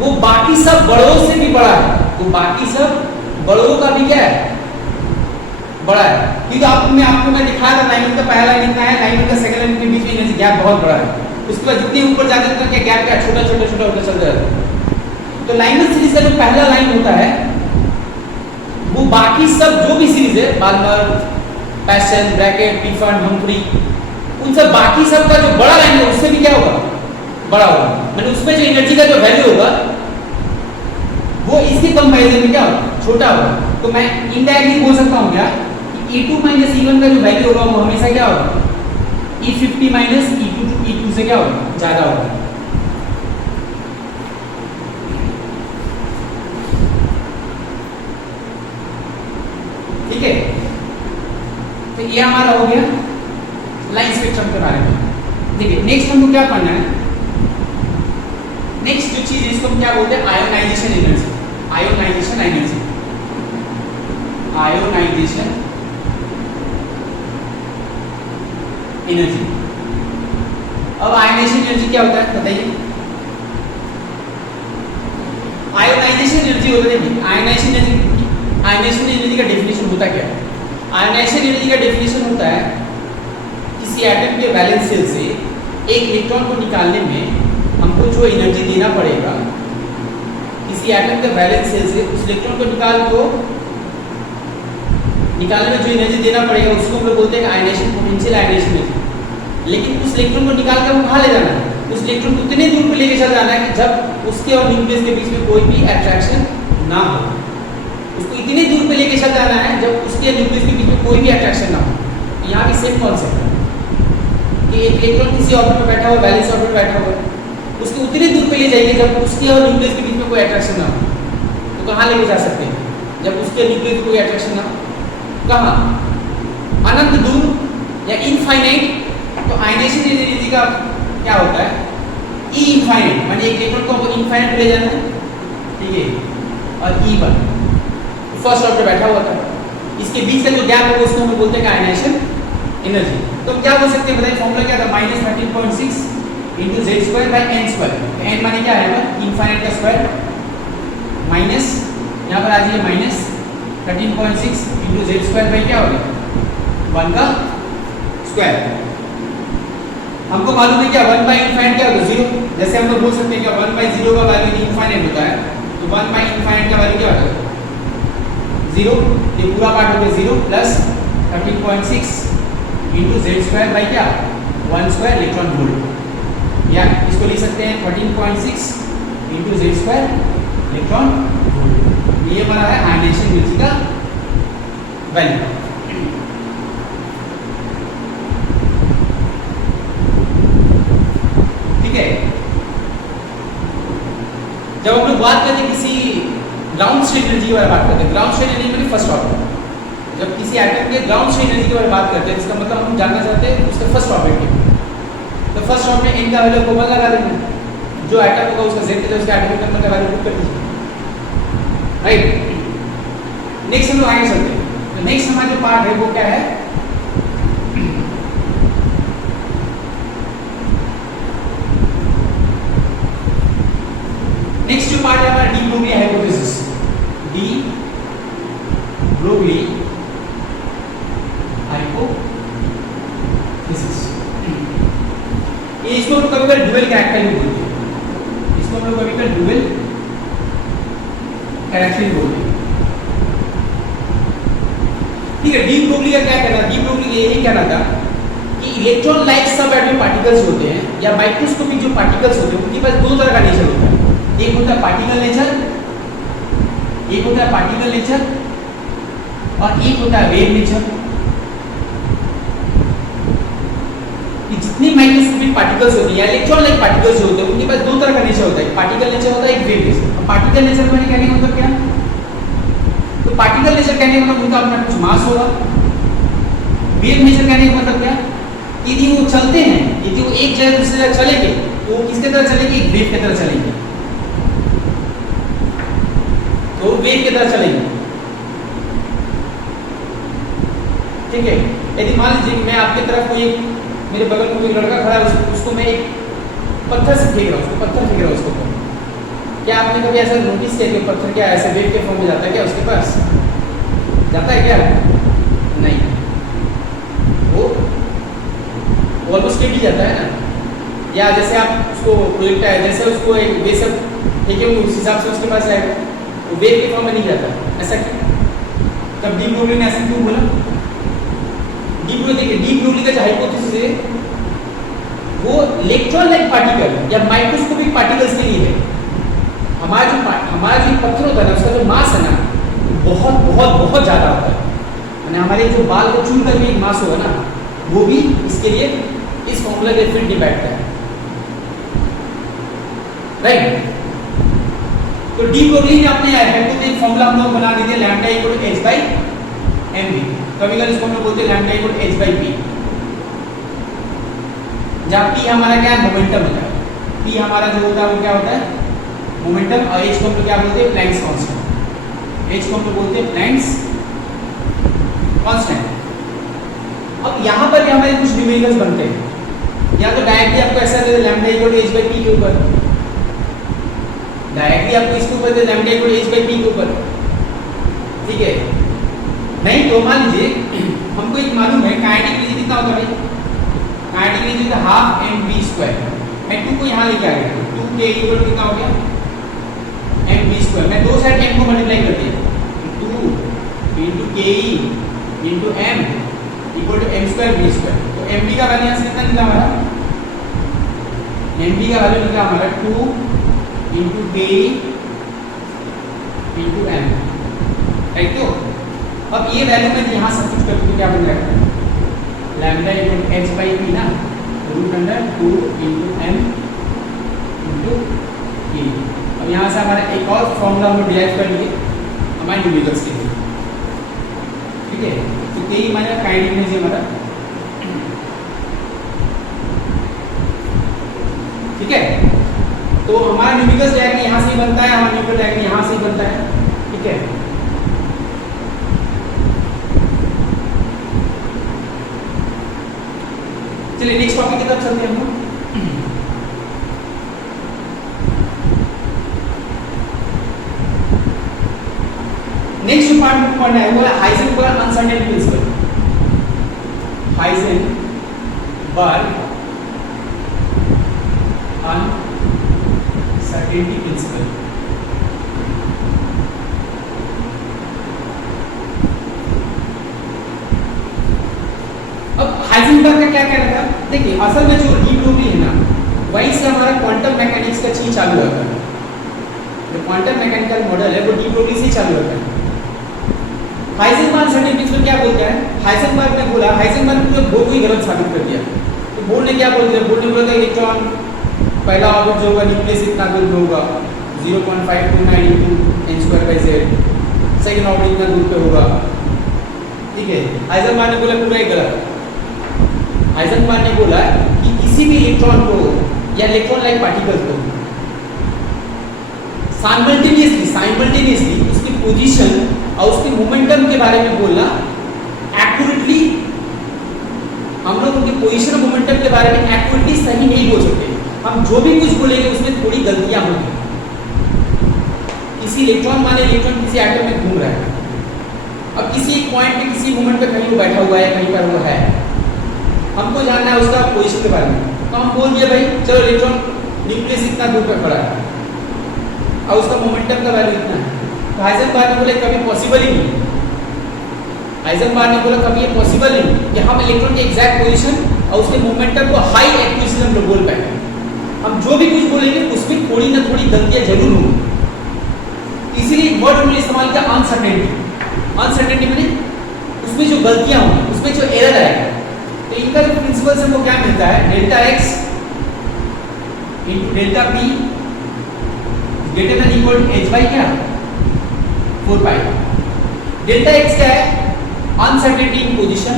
वो बाकी सब बड़ों से भी बड़ा है, वो बाकी सब बड़ों का भी क्या है? बड़ा है। क्योंकि आपको मैं दिखाया था लाइमन का पहला लाइन कितना है, लाइमन का सेकंड लाइन के बीच में एनर्जी गैप बहुत बड़ा है। उसके बाद जितने ऊपर जाते हैं उतना गैप क्या छोटा होता चल जाता है। तो लाइमन सीरीज का जो पहला लाइन होता है वो बाकी सब जो भी सीरीज है, बाल्मर, पैशन, ब्रैकेट, टिफन, हम्फ्री, उन सब बाकी सब का जो बड़ा लाइन है उससे भी क्या होगा? बड़ा होगा। मतलब उसमें जो एनर्जी का जो वैल्यू होगा वो इसके कंपैरिजन में क्या होगा? छोटा होगा। तो मैं इनडायरेक्टली बोल सकता हूँ क्या कि E2 माइनस E1 का जो वैल्यू होगा वो हमेशा क्या होगा? E50 माइनस E2 से क्या होगा? ज्यादा होगा। ठीक है, तो ये हमारा हो गया लाइन स्पेक्ट्रम के बारे में। ठीक है, नेक्स्ट हमको क्या पढ़ना है? नेक्स्ट जो चीज इसको हम क्या बोलते हैं? Ionisation energy. Ionisation energy, ionisation energy. अब आयोनाइजेशन एनर्जी क्या होता है बताइए? आयोनाइजेशन एनर्जी होता है, आयोनाइजेशन एनर्जी का डेफिनेशन होता क्या है? आयोनाइजेशन एनर्जी का डेफिनेशन होता है किसी एटम के वैलेंस शेल से एक इलेक्ट्रॉन को निकालने में हमको जो एनर्जी देना पड़ेगा, किसी एटम के वैलेंस शेल से उस इलेक्ट्रॉन को निकालने में जो एनर्जी देना पड़ेगा उसको हम लोग बोलते हैं आयोनाइजेशन पोटेंशियल, आयोनाइजेशन एनर्जी। लेकिन उस इलेक्ट्रॉन को निकाल कर वो कहाँ ले जाना है? उस इलेक्ट्रॉन को इतने दूर पे लेके चल जाना है कि जब उसके और न्यूक्लियस के बीच में कोई भी अट्रैक्शन ना हो। उसको इतने दूर पे लेके चल जाना है जब उसके न्यूक्लियस के बीच में कोई भी अट्रैक्शन ना हो। यहाँ भी सेम कॉन्सेप्ट है कि एक इलेक्ट्रॉन किसी ऑर्बिट में बैठा हुआ, वैलेंस ऑर्बिट में बैठा हुआ, उसको उतने दूर पे ले जाएंगे जब उसके और न्यूक्लियस के बीच में कोई अट्रैक्शन ना हो। तो कहाँ लेके जा सकते हैं? जब उसके न्यूक्लियस में कोई अट्रैक्शन ना हो। कहाँ? अनंत दूर या इनफाइनाइट। तो आयोनाइजेशन एनर्जी का क्या होता है? ई इनफाइनाइट, माने एक इलेक्ट्रॉन को हमको इनफाइनाइट ले जाना है, ठीक है, और E1 फर्स्ट ऑर्बिट बैठा हुआ था, इसके बीच का जो गैप है उसको हम बोलते हैं आयोनाइजेशन एनर्जी। तो हम क्या बोल सकते हैं बताइए? फॉर्मूला क्या था? -13.6 × Z²/n²। n माने क्या है? इनफाइनाइट का स्क्वायर माइनस, यहाँ पर आ जाइए -13.6 × Z² क्या हो गया? 1 का स्क्वायर। हमको मालूम है क्या 1/∞ क्या होगा? 0। जैसे हम लोग बोल सकते हैं क्या 1/0 का वैल्यू इनफाइनाइट होता है, तो 1/∞ का वैल्यू क्या होता है? 0। ये पूरा पार्ट हो गया 0 प्लस 13.6 × Z² क्या? 1² इलेक्ट्रॉन वोल्ट। या इसको लिख सकते हैं 13.6 × Z² इलेक्ट्रॉन वोल्ट। ये हमारा है आयोनाइजेशन एनर्जी का वैल्यू। ठीक है, जब हम लोग बात करते हैं किसी ग्राउंड स्टेट एनर्जी के बारे में बात करते हैं। ग्राउंड स्टेट एनर्जी मतलब फर्स्ट ऑर्डर। जब किसी एटम के ग्राउंड स्टेट एनर्जी के बारे में बात करते हैं, इसका मतलब हम जानना चाहते हैं उसका फर्स्ट ऑर्बिट। तो फर्स्ट ऑर्बिट में n का वैल्यू को लगा देंगे, जो एटम होगा उसका z का उसका एटॉमिक नंबर का वैल्यू पुट कर दीजिए, राइट। नेक्स्ट हम लोग आगे चलते हैं। तो नेक्स्ट हमारा जो पार्ट है वो क्या है, नेक्स्ट जो पार्ट है हमारा de Broglie hypothesis. De Broglie hypothesis, इसको हम कभी कभी डुअल कैरेक्टर भी बोलते हैं। इसको हम लोग कभी कभी डुअल कैरेक्टर भी बोलते हैं, ठीक है। डी ब्रोगली का क्या कहना, डी ब्रोगली यही कहना था कि इलेक्ट्रॉन लाइक सब एटॉमिक पार्टिकल्स होते हैं या माइक्रोस्कोपिक जो पार्टिकल्स होते हैं उनके पास दो तरह का नेचर होता है। एक होता है पार्टिकल नेचर, एक होता है पार्टिकल नेचर और एक होता है वेव नेचर। जितनी माइक्रोस्कोपिक पार्टिकल्स होती हैं या इलेक्ट्रॉन लाइक पार्टिकल्स होते हैं उनके पास दो तरह का नेचर होता है, पार्टिकल नेचर होता है, एक वेव नेचर। पार्टिकल नेचर मैंने कहने का मतलब क्या, तो पार्टिकल नेचर कहने का मतलब उनका अपना कुछ मास होगा। वेव नेचर कहने का मतलब क्या, यदि वो चलते हैं, यदि वो एक जगह दूसरी जगह चलेंगे तो वो किसके तरह चलेंगे, एक वेव की तरह चलेंगे, तो वेव की तरह चलेंगे, ठीक है। यदि मान लीजिए मैं आपकी तरफ कोई मेरे बगल में कोई लड़का खड़ा है, उसको मैं एक पत्थर से फेंक रहा हूँ, उसको पत्थर फेंक रहा हूँ उसको, क्या आपने कभी ऐसा नोटिस किया कि पत्थर क्या ऐसे वेव के फॉर्म में जाता है क्या उसके पास, जाता है क्या, नहीं, वो ऑलमोस्ट स्टेडी जाता है ना। या जैसे आप उसको प्रोजेक्ट है जैसे उसको एक वे सब फेंकेंगे उस हिसाब से उसके पास आएगा, वो वेव के फॉर्म में नहीं जाता। ऐसा क्यों, तब डी ब्रोगली ने ऐसा क्यों बोला। डी ब्रोगली देखिए, डी ब्रोगली का जो हाइपोथेसिस है वो इलेक्ट्रॉन लाइक पार्टिकल या माइक्रोस्कोपिक पार्टिकल्स के लिए है। हमारा जो पत्थर होता है ना उसका जो मास है ना बहुत बहुत बहुत ज़्यादा होता है, यानी हमारे जो बाल को चुन कर भी एक मास होगा ना वो भी इसके लिए इस फॉर्मूला के फिट नहीं बैठता है, राइट। तो डी ब्रोगली ने अपने हाइपोथेसिस फॉर्मूला हम लोग बना दिया lambda equal to h by mv। कभी कभी इसको हम लोग बोलते हैं lambda equal to h by p, जहाँ p हमारा क्या है, मोमेंटम होता है। p हमारा जो होता है वो क्या होता है, मोमेंटम, और h को हम लोग क्या बोलते हैं, प्लैंक्स कांस्टेंट। h को हम लोग बोलते हैं प्लैंक्स कांस्टेंट। अब यहाँ पर भी हमारे कुछ न्यूमेरिकल्स बनते हैं, या तो डायरेक्टली आपको ऐसा दे lambda equal to h by p के ऊपर, डायरेक्टली आपको इसके ऊपर दे lambda equal to h by p के ऊपर, ठीक है। नहीं तो मान लीजिए हमको एक मालूम है काइनेटिक एनर्जी कितना होता है, काइनेटिक एनर्जी तो हाफ mv²। मैं 2 को यहाँ लेके आ गया, 2k इक्वल कितना हो गया, mv²। मैं दो साइड m को मल्टीप्लाई कर दिया, 2 into ke into m equal to m² v²। तो mv का वैल्यू यहाँ से कितना निकला हमारा, mv का वैल्यू निकला हमारा 2 into ke into m, right. तो अब ये वैल्यू मैं यहाँ सब्स्टिट्यूट कर दूँ, क्या बन जाएगा, lambda equal to h by p ना, root under 2 into m into k। अब यहाँ से हमारा एक और फॉर्मूला हम डिराइव कर लिए हमारे न्यूमेरिकल्स के लिए, ठीक है। तो यही हमारा काइनेटिक एनर्जी हमारा, ठीक है। तो हमारा न्यूमेरिकल्स डायरेक्टली यहाँ से ही बनता है, हमारा न्यूमेरिकल डायरेक्टली यहाँ से ही बनता है, ठीक है। चलिए नेक्स्ट टॉपिक की तरफ चलते हैं हम लोग। नेक्स्ट जो पार्ट में पढ़ना है वो है Heisenberg uncertainty principle. Heisenberg uncertainty principle. अब हाइजेनबर्ग का क्या कहना था, देखिए असल में जो डी ब्रोगली है ना वहीं से हमारा क्वांटम मैकेनिक्स का चीज चालू होता है। जो क्वांटम मैकेनिकल मॉडल है वो डी ब्रोगली से चालू होता है। हाइजेनबर्ग अनसर्टेनिटी प्रिंसिपल क्या बोलता है, हाइजेनबर्ग ने बोला, हाइजेनबर्ग ने बोर को ही गलत साबित कर दिया। तो बोर ने क्या बोल दिया, बोर ने बोला था इलेक्ट्रॉन पहला ऑर्बिट जो होगा न्यूक्लियस इतना दूर में होगा, 0.529 into N square by Z, second order इतना दूर पे होगा। ठीक है, हाइजेनबर्ग ने बोला पूरा ही गलत। हाइजेनबर्ग ने बोला कि किसी भी इलेक्ट्रॉन को या इलेक्ट्रॉन लाइक पार्टिकल को साइमल्टेनियसली उसकी पोजीशन और उसके मोमेंटम के बारे में बोलना एक्यूरेटली, हम लोग उनकी पोजीशन और मोमेंटम के बारे में एक्यूरेटली सही नहीं बोल सकते। हम जो भी कुछ बोलेंगे उसमें थोड़ी गलतियां होंगी। किसी इलेक्ट्रॉन, माने इलेक्ट्रॉन किसी एटम में घूम रहा है, अब किसी एक पॉइंट पे किसी मोमेंट पे कहीं वो बैठा हुआ है, कहीं पर वो है, हमको जानना है उसका पोजीशन के बारे में, तो हम बोल दिए भाई चलो इलेक्ट्रॉन न्यूक्लियस इतना दूर पर खड़ा है और उसका मोमेंटम का वैल्यू इतना है। तो हाइजेनबर्ग ने बोला कभी पॉसिबल ही नहीं, हाइजेनबर्ग ने बोला कभी ये पॉसिबल नहीं कि हम इलेक्ट्रॉन की एग्जैक्ट पोजीशन और उसके मोमेंटम को हाई एक्यूरेसी हम लोग बोल पाए। हम जो भी कुछ बोलेंगे उसमें थोड़ी ना थोड़ी गलतियां जरूर होंगी। इसीलिए वर्ड उन्होंने इस्तेमाल किया अनसर्टेनिटी। अनसर्टेनिटी में उसमें जो गलतियां होंगी, उसमें जो एरर आएगा, तो इनका जो प्रिंसिपल से हमको क्या मिलता है, delta X into delta P greater than equal to H by क्या 4 पाई। डेल्टा एक्स क्या है, uncertainty in position,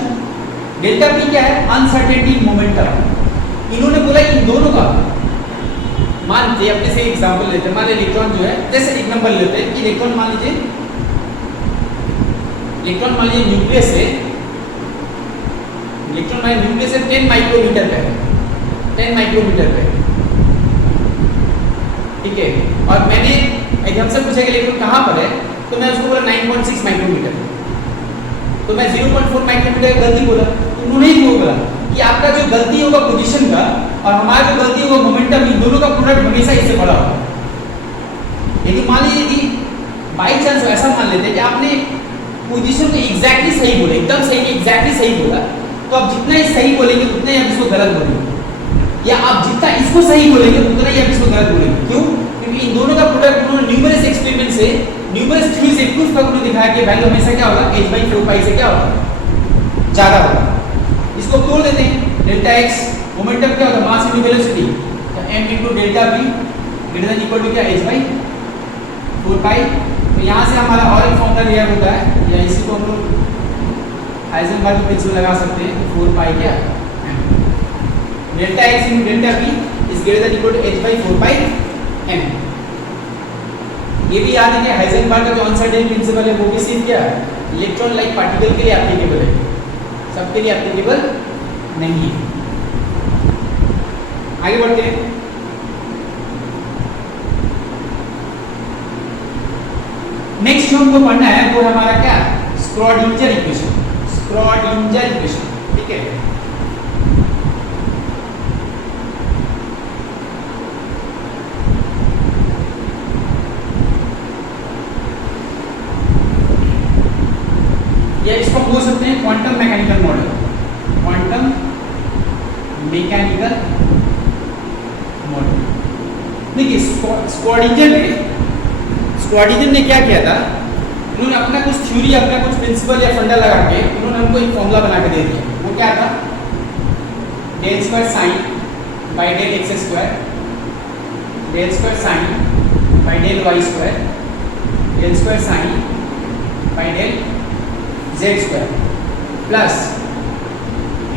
delta P क्या है, अनसर्टेनिटी इन मोमेंटम। इन्होंने बोला इन दोनों का मानते अपने से एग्जांपल लेते हैं, मान इलेक्ट्रॉन जो है, जैसे एक नंबर लेते हैं कि इलेक्ट्रॉन मान लीजिए न्यूक्लियस से, इलेक्ट्रॉन मान न्यूक्लियस से 10 माइक्रोमीटर पे है, 10 माइक्रोमीटर पे, ठीक है, और मैंने एक हमसे पूछा कि इलेक्ट्रॉन कहाँ पर है, तो मैं उसको बोला 9.6 माइक्रोमीटर, तो मैं 0.4 माइक्रोमीटर गलती बोला, तो उन्होंने ही बोला कि आपका जो गलती होगा पोजीशन का और हमारा जो गलती होगा मोमेंटम, इन दोनों का प्रोडक्ट हमेशा इससे बड़ा होगा। लेकिन मान लीजिए कि बाई चांस ऐसा मान लेते हैं कि आपने पोजीशन को एग्जैक्टली सही बोला, एकदम सही एग्जैक्टली सही बोला, तो आप जितना ही सही बोलेंगे उतना ही आप इसको गलत बोलेंगे, या आप जितना इसको सही बोलेंगे उतना ही आप इसको गलत बोलेंगे। क्यों? क्योंकि इन दोनों का प्रोडक्ट उन्होंने न्यूमरस एक्सपेरिमेंट से, न्यूमरस थ्योरी से प्रूफ करके उन्होंने दिखाया कि वैल्यू हमेशा क्या होगा, h/4 पाई से क्या होगा, ज्यादा होगा। इसको तोड़ देते हैं, डेल्टा एक्स मोमेंटम क्या होगा, मास इनटू वेलोसिटी, तो m into delta v greater than equal to क्या h/4 पाई। तो यहाँ से हमारा और एक फॉर्मूला रियल होता है, या इसी को हम लोग हाइजेनबर्ग के प्रिंसिपल लगा सकते हैं, 4 पाई क्या delta X into delta v is greater than equal to h/4 pi m। ये भी याद है कि हाइजेनबर्ग का जो अनसर्टेन प्रिंसिपल है वो भी सिर्फ क्या इलेक्ट्रॉन लाइक पार्टिकल के लिए एप्लीकेबल है, सबके लिए एप्लीकेबल नहीं है। आगे बढ़ते हैं। नेक्स्ट जो हमको पढ़ना है वो हमारा क्या, स्क्रॉडिंजर इक्वेशन, स्क्रॉडिंजर इक्वेशन, ठीक है। या इसको बोल सकते हैं quantum mechanical model, quantum mechanical model. देखिए स्क्वाडिंजर ने क्या किया था, उन्होंने अपना कुछ थ्योरी, अपना कुछ प्रिंसिपल या फंडा लगा के उन्होंने हमको एक फॉर्मूला बना के दे दिया। वो क्या था, del square psi by del X square, del square psi by del Y square, del square psi by del Z square plus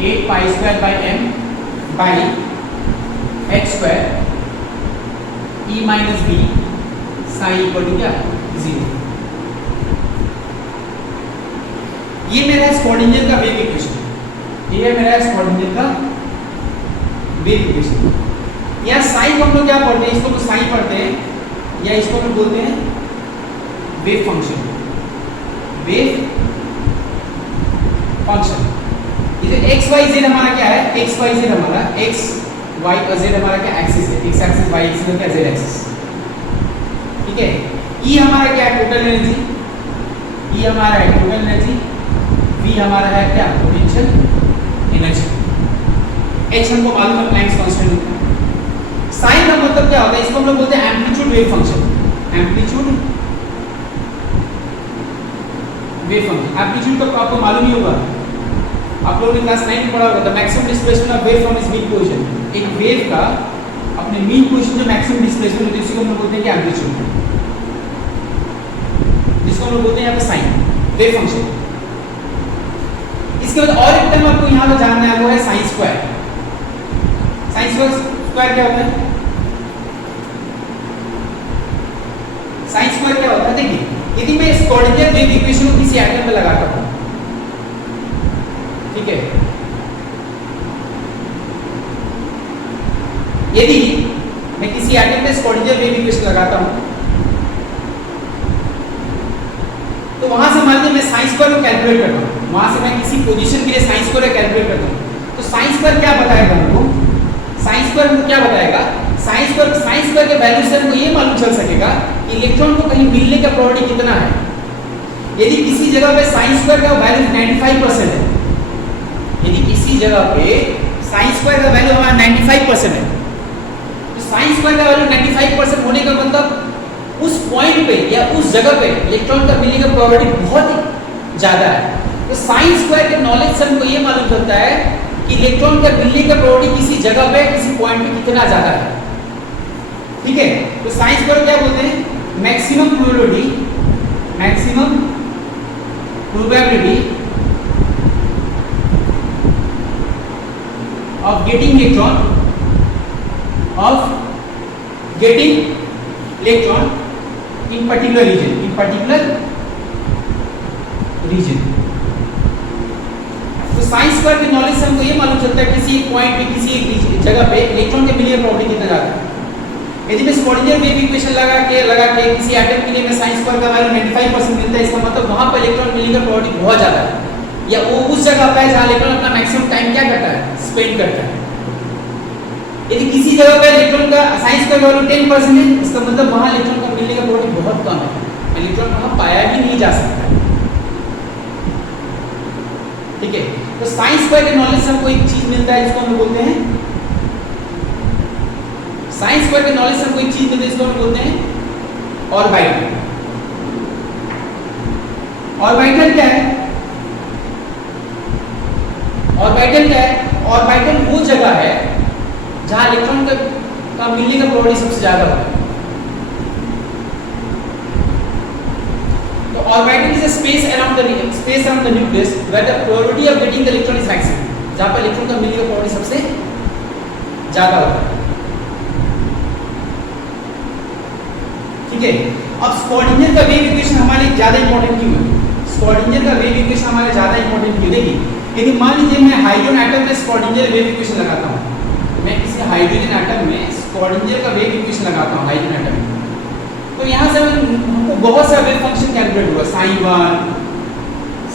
8 pi square by M by X square E minus B psi equal to क्या 0। ये मेरा स्क्वाडिंजर का वेव इक्वेशन, ये है मेरा स्क्वाडिंजर का वेव इक्वेशन। या साइन हम लोग क्या पढ़ते हैं, इसको तो साइन पढ़ते हैं, या इसको हम बोलते हैं वेव फंक्शन, वेव फंक्शन। ये जो एक्स वाई जेड हमारा क्या है, एक्स वाई जेड हमारा एक्स वाई और जेड हमारा क्या एक्सिस है, एक्स एक्सिस वाई एक्सिस और क्या जेड एक्सिस, ठीक है। ई हमारा क्या है, टोटल एनर्जी, ई हमारा है टोटल एनर्जी, वी हमारा है क्या पोटेंशियल एनर्जी, एच हमको मालूम है प्लैंक्स कांस्टेंट होता है। साइन का मतलब क्या होता है, इसको हम लोग बोलते हैं amplitude wave function, amplitude wave function. Amplitude का आपको मालूम ही होगा, आप लोगों ने क्लास 9 में पढ़ा होगा, the maximum displacement of wave from its mid position. एक वेव का अपने अपने मीन पोजीशन जो मैक्सिमम डिस्प्लेसमेंट होती है उसी को हम लोग बोलते हैं कि एम्पलीट्यूड, जिसको हम लोग बोलते हैं यहाँ पे साइन वेव फंक्शन। इसके बाद और एक टर्म आपको यहाँ पे जानना है वो है साइन स्क्वायर। साइन स्क्वायर क्या होता है? साइन स्क्वायर क्या होता है? देखिए यदि मैं स्क्रोडिंगर वेव इक्वेशन को किसी एटम पे लगाता हूं, ठीक है, यदि मैं किसी एटम पे स्क्रोडिंगर वेव इक्वेशन लगाता हूं तो वहां से मान लीजिए मैं साइन स्क्वायर को कैलकुलेट करता हूं, वहां से मैं किसी पोजीशन के लिए साइन स्क्वायर कैलकुलेट करता हूं, तो साइन स्क्वायर क्या बताएगा हमको? साइन स्क्वायर हमको क्या बताएगा? साइन स्क्वायर के वैल्यू से हमको ये मालूम चल सकेगा कि इलेक्ट्रॉन को कहीं मिलने का प्रोबेबिलिटी कितना है। यदि किसी जगह पे साइन स्क्वायर का वैल्यू 95% है, यदि किसी जगह पे साइन स्क्वायर का वैल्यू हमारा 95% है, तो साइन स्क्वायर का वैल्यू 95% होने का मतलब उस पॉइंट पे या उस जगह पे इलेक्ट्रॉन का मिलने का प्रोबेबिलिटी बहुत ही ज्यादा है। तो साइन स्क्वायर के नॉलेज से हमको ये मालूम चलता है कि इलेक्ट्रॉन का मिलने का प्रोबेबिलिटी किसी जगह पे किसी पॉइंट पे कितना ज्यादा है, ठीक है। तो साइन स्क्वायर क्या बोलते हैं? Maximum probability of getting electron in particular region। तो साइन स्क्वायर के नॉलेज से हमको ये मालूम चलता है किसी एक पॉइंट पे किसी एक जगह पे इलेक्ट्रॉन के मिलने का प्रोबेबिलिटी कितना ज्यादा है। यदि मैं स्क्रोडिंगर वेव इक्वेशन लगा के किसी एटम के लिए मैं साइन स्क्वायर का वैल्यू 95% मिलता है, इसका मतलब वहां पर इलेक्ट्रॉन मिलने का प्रोबेबिलिटी बहुत ज्यादा है, या वो उस जगह पे है जहां इलेक्ट्रॉन अपना मैक्सिमम टाइम क्या करता है? स्पेंड करता है। यदि किसी जगह पे इलेक्ट्रॉन का साइन स्क्वायर का वैल्यू 10% है, इसका मतलब वहां इलेक्ट्रॉन का मिलने का प्रोबेबिलिटी बहुत कम है, इलेक्ट्रॉन वहां पाया ही नहीं जा सकता, ठीक है। तो साइन स्क्वायर के नॉलेज से हमको एक चीज मिलता है जिसको हम बोलते हैं, साइन स्क्वायर के नॉलेज से हमको एक चीज मिलती है जिसको हम बोलते हैं ऑर्बिटल। ऑर्बिटल क्या है? ऑर्बिटल वो जगह है जहां इलेक्ट्रॉन का मिलने का प्रोबेबिलिटी सबसे ज्यादा होता है। तो orbital is a space around the nucleus where the probability of getting the electron is maximum, जहां पर इलेक्ट्रॉन का मिलने का प्रोबेबिलिटी सबसे ज्यादा होता है, ठीक है। अब स्क्रोडिंगर का वेव इक्वेशन हमारे लिए ज्यादा इंपॉर्टेंट क्यों है? स्क्रोडिंगर का वेव इक्वेशन हमारे ज्यादा इंपॉर्टेंट क्यों? देखिए यदि मान लीजिए मैं हाइड्रोजन एटम में स्क्रोडिंगर वेव इक्वेशन लगाता हूं, मैं किसी हाइड्रोजन एटम में स्क्रोडिंगर का वेव इक्वेशन लगाता हूं हाइड्रोजन एटम में, तो यहां से हमको बहुत सारे वेव फंक्शन कैलकुलेट हुआ, साइन 1,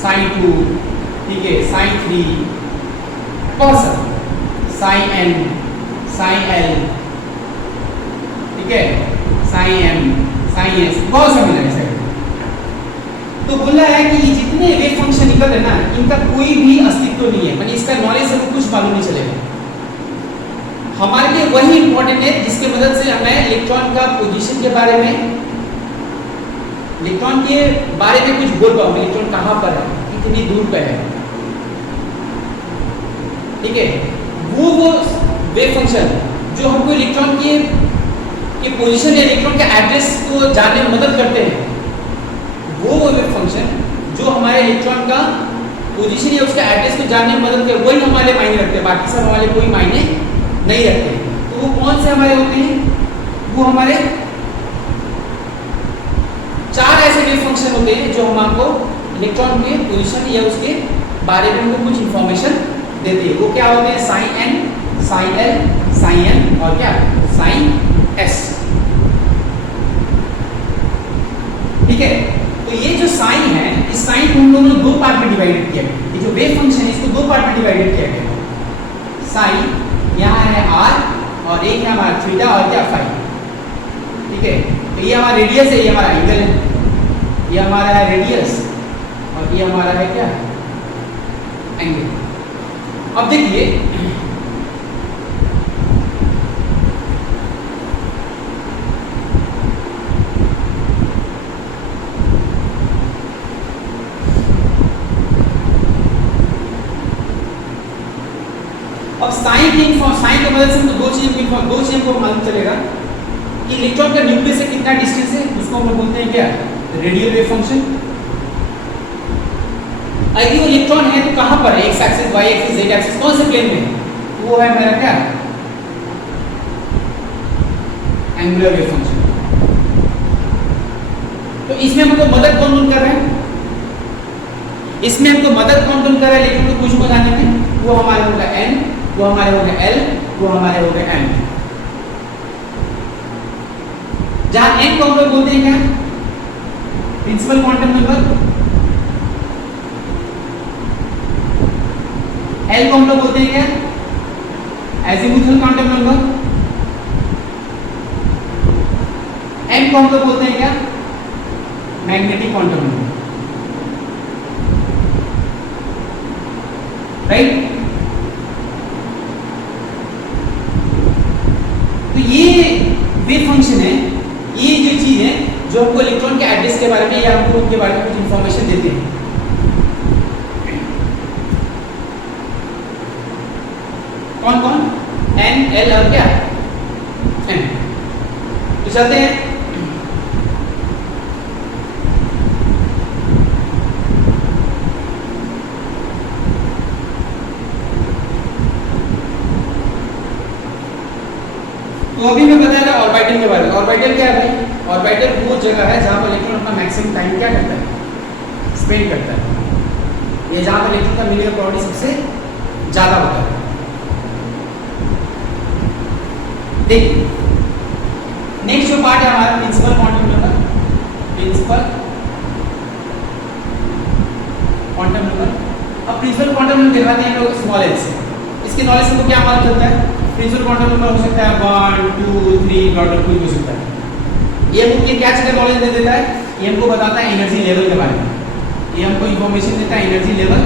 साइन 2, ठीक है, साइन 3, बहुत सारे, साइन n, साइन l, ठीक है, साइन m, साइन s, बहुत सारे मिला है। तो बोला है कि ये जितने वेव फंक्शन निकल रहे ना, इनका कोई भी अस्तित्व नहीं है, माने इसका नॉलेज से कुछ मालूम नहीं चलेगा। हमारे लिए वही इंपॉर्टेंट है जिसके मदद से मैं इलेक्ट्रॉन का पोजीशन के बारे में कुछ बोल पाऊँ, इलेक्ट्रॉन कहाँ पर है, कितनी दूर पे है, ठीक है। वो वेव फंक्शन जो हमको इलेक्ट्रॉन के पोजीशन या इलेक्ट्रॉन के एड्रेस को जानने में मदद करते हैं, वो वेव फंक्शन जो हमारे इलेक्ट्रॉन का पोजीशन या उसका एड्रेस को जानने में मदद करते, वही हमारे मायने रखते हैं, बाकी सब हमारे कोई मायने नहीं रखते। तो वो कौन से हमारे होते हैं? वो हमारे 4 ऐसे वेव फंक्शन होते हैं जो हमको इलेक्ट्रॉन के पोजीशन या उसके बारे में हमको कुछ इंफॉर्मेशन देते हैं। वो क्या होते हैं? Psi n, psi l, psi n और क्या? साइन s, ठीक है। तो ये जो साइन है, इस साइन को हम लोगों ने 2 पार्ट में डिवाइडेड किया गया। ये जो वेव फंक्शन है इसको 2 पार्ट में डिवाइडेड किया गया। साइन यहाँ है r और एक है हमारा थीटा और क्या फाई, ठीक है। तो ये हमारा रेडियस है, ये हमारा एंगल है, ये हमारा है रेडियस और ये हमारा है क्या? एंगल। अब देखिए साइन की मदद से दो चीज़ों को मालूम चलेगा कि इलेक्ट्रॉन का न्यूक्लियस से कितना डिस्टेंस है, उसको हम लोग बोलते हैं क्या, रेडियल वेव फंक्शन। यदि वो इलेक्ट्रॉन है तो कहाँ पर है, X axis, Y axis, Z axis, कौन से प्लेन में है, तो वो है मेरा क्या, एंगुलर वेव फंक्शन। तो इसमें हमको मदद कौन कौन कर रहा है, इसमें हमको मदद कौन कौन कर रहा है इलेक्ट्रॉन को कुछ को जाने में, वो हमारे होगा n, वो हमारे होगा l, वो हमारे होगा m। जहां n को हम लोग बोलते हैं क्या, प्रिंसिपल क्वांटम नंबर, l को हम लोग बोलते हैं क्या, एजीमुथल क्वांटम नंबर, m को हम लोग बोलते हैं क्या, मैग्नेटिक क्वांटम नंबर, राइट। तो ये वेव फंक्शन है, ये जो चीज है जो हमको इलेक्ट्रॉन के एड्रेस के बारे में या हमको उनके बारे में कुछ इंफॉर्मेशन देते हैं। कौन कौन, n, l और क्या, m। तो चलते हैं, तो अभी मैं बताया था ऑर्बिटल के बारे में। ऑर्बिटल क्या है भाई, ऑर्बिटल वो जगह है जहां पर इलेक्ट्रॉन अपना मैक्सिमम टाइम क्या करता है, स्पेंड करता है, ये जहां पर इलेक्ट्रॉन का मीनिंग प्रॉपर्टी सबसे ज्यादा होता है। देखिए नेक्स्ट जो पार्ट है हमारा principal quantum number, principal quantum number. अब प्रिंसिपल क्वांटम नंबर दिखाते हैं हम लोग स्मॉल एल से, इसके नॉलेज से हमको क्या मालूम चलता है, प्रिंसिपल क्वांटम नंबर हो सकता है 1 2 3 डॉट कुछ हो सकता है। ये हमको क्या चीज़ का नॉलेज दे देता है, ये हमको बताता है एनर्जी लेवल के बारे में, ये हमको इंफॉर्मेशन देता है एनर्जी लेवल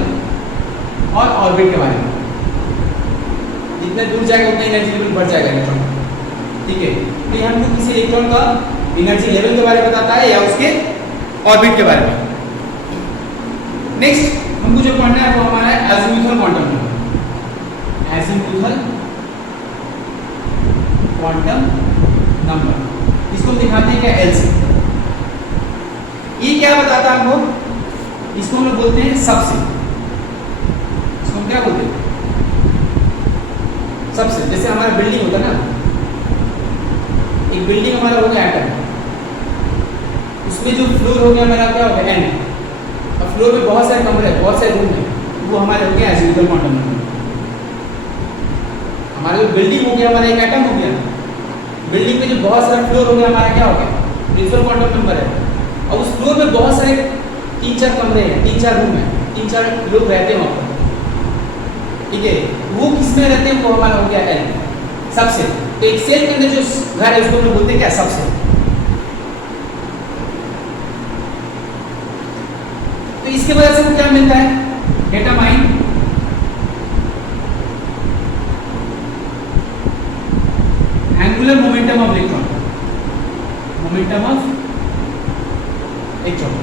और ऑर्बिट के बारे में। जितने दूर जाएगा उतना एनर्जी लेवल बढ़ जाएगा इलेक्ट्रॉन, ठीक है। तो ये हमको किसी इलेक्ट्रॉन का एनर्जी लेवल के बारे में बताता है या उसके ऑर्बिट के बारे में। नेक्स्ट हमको जो पढ़ना है वो हमारा है azimuthal quantum number, azimuthal quantum number, इसको हम दिखाते हैं क्या, एल से। ये क्या बताता है हमको, इसको हम लोग बोलते हैं सबसे, इसको हम क्या बोलते हैं, सबसे। जैसे हमारा बिल्डिंग होता है ना, एक बिल्डिंग हमारा हो गया एटम, उसमें जो फ्लोर हो गया हमारा क्या हो गया, एन। अब फ्लोर में बहुत सारे कमरे हैं, बहुत सारे रूम हैं, वो हमारे हो गया एजीमुथल क्वांटम नंबर। हमारा जो बिल्डिंग हो गया हमारा एक एटम हो गया, बिल्डिंग में जो बहुत सारा फ्लोर हो गया हमारा क्या हो गया, प्रिंसिपल क्वांटम नंबर है। और उस फ्लोर में बहुत सारे 3-4 कमरे हैं, 3-4 रूम है, 3-4 लोग रहते हैं वहाँ पर, ठीक है। वो किसमें रहते हैं, वो हमारा हो गया एल, सबसे। तो एक सेल के अंदर जो घर है उसको हम लोग बोलते हैं क्या, सबसे। तो इसके वजह से वो क्या मिलता है, determine angular momentum of electron, momentum of electron.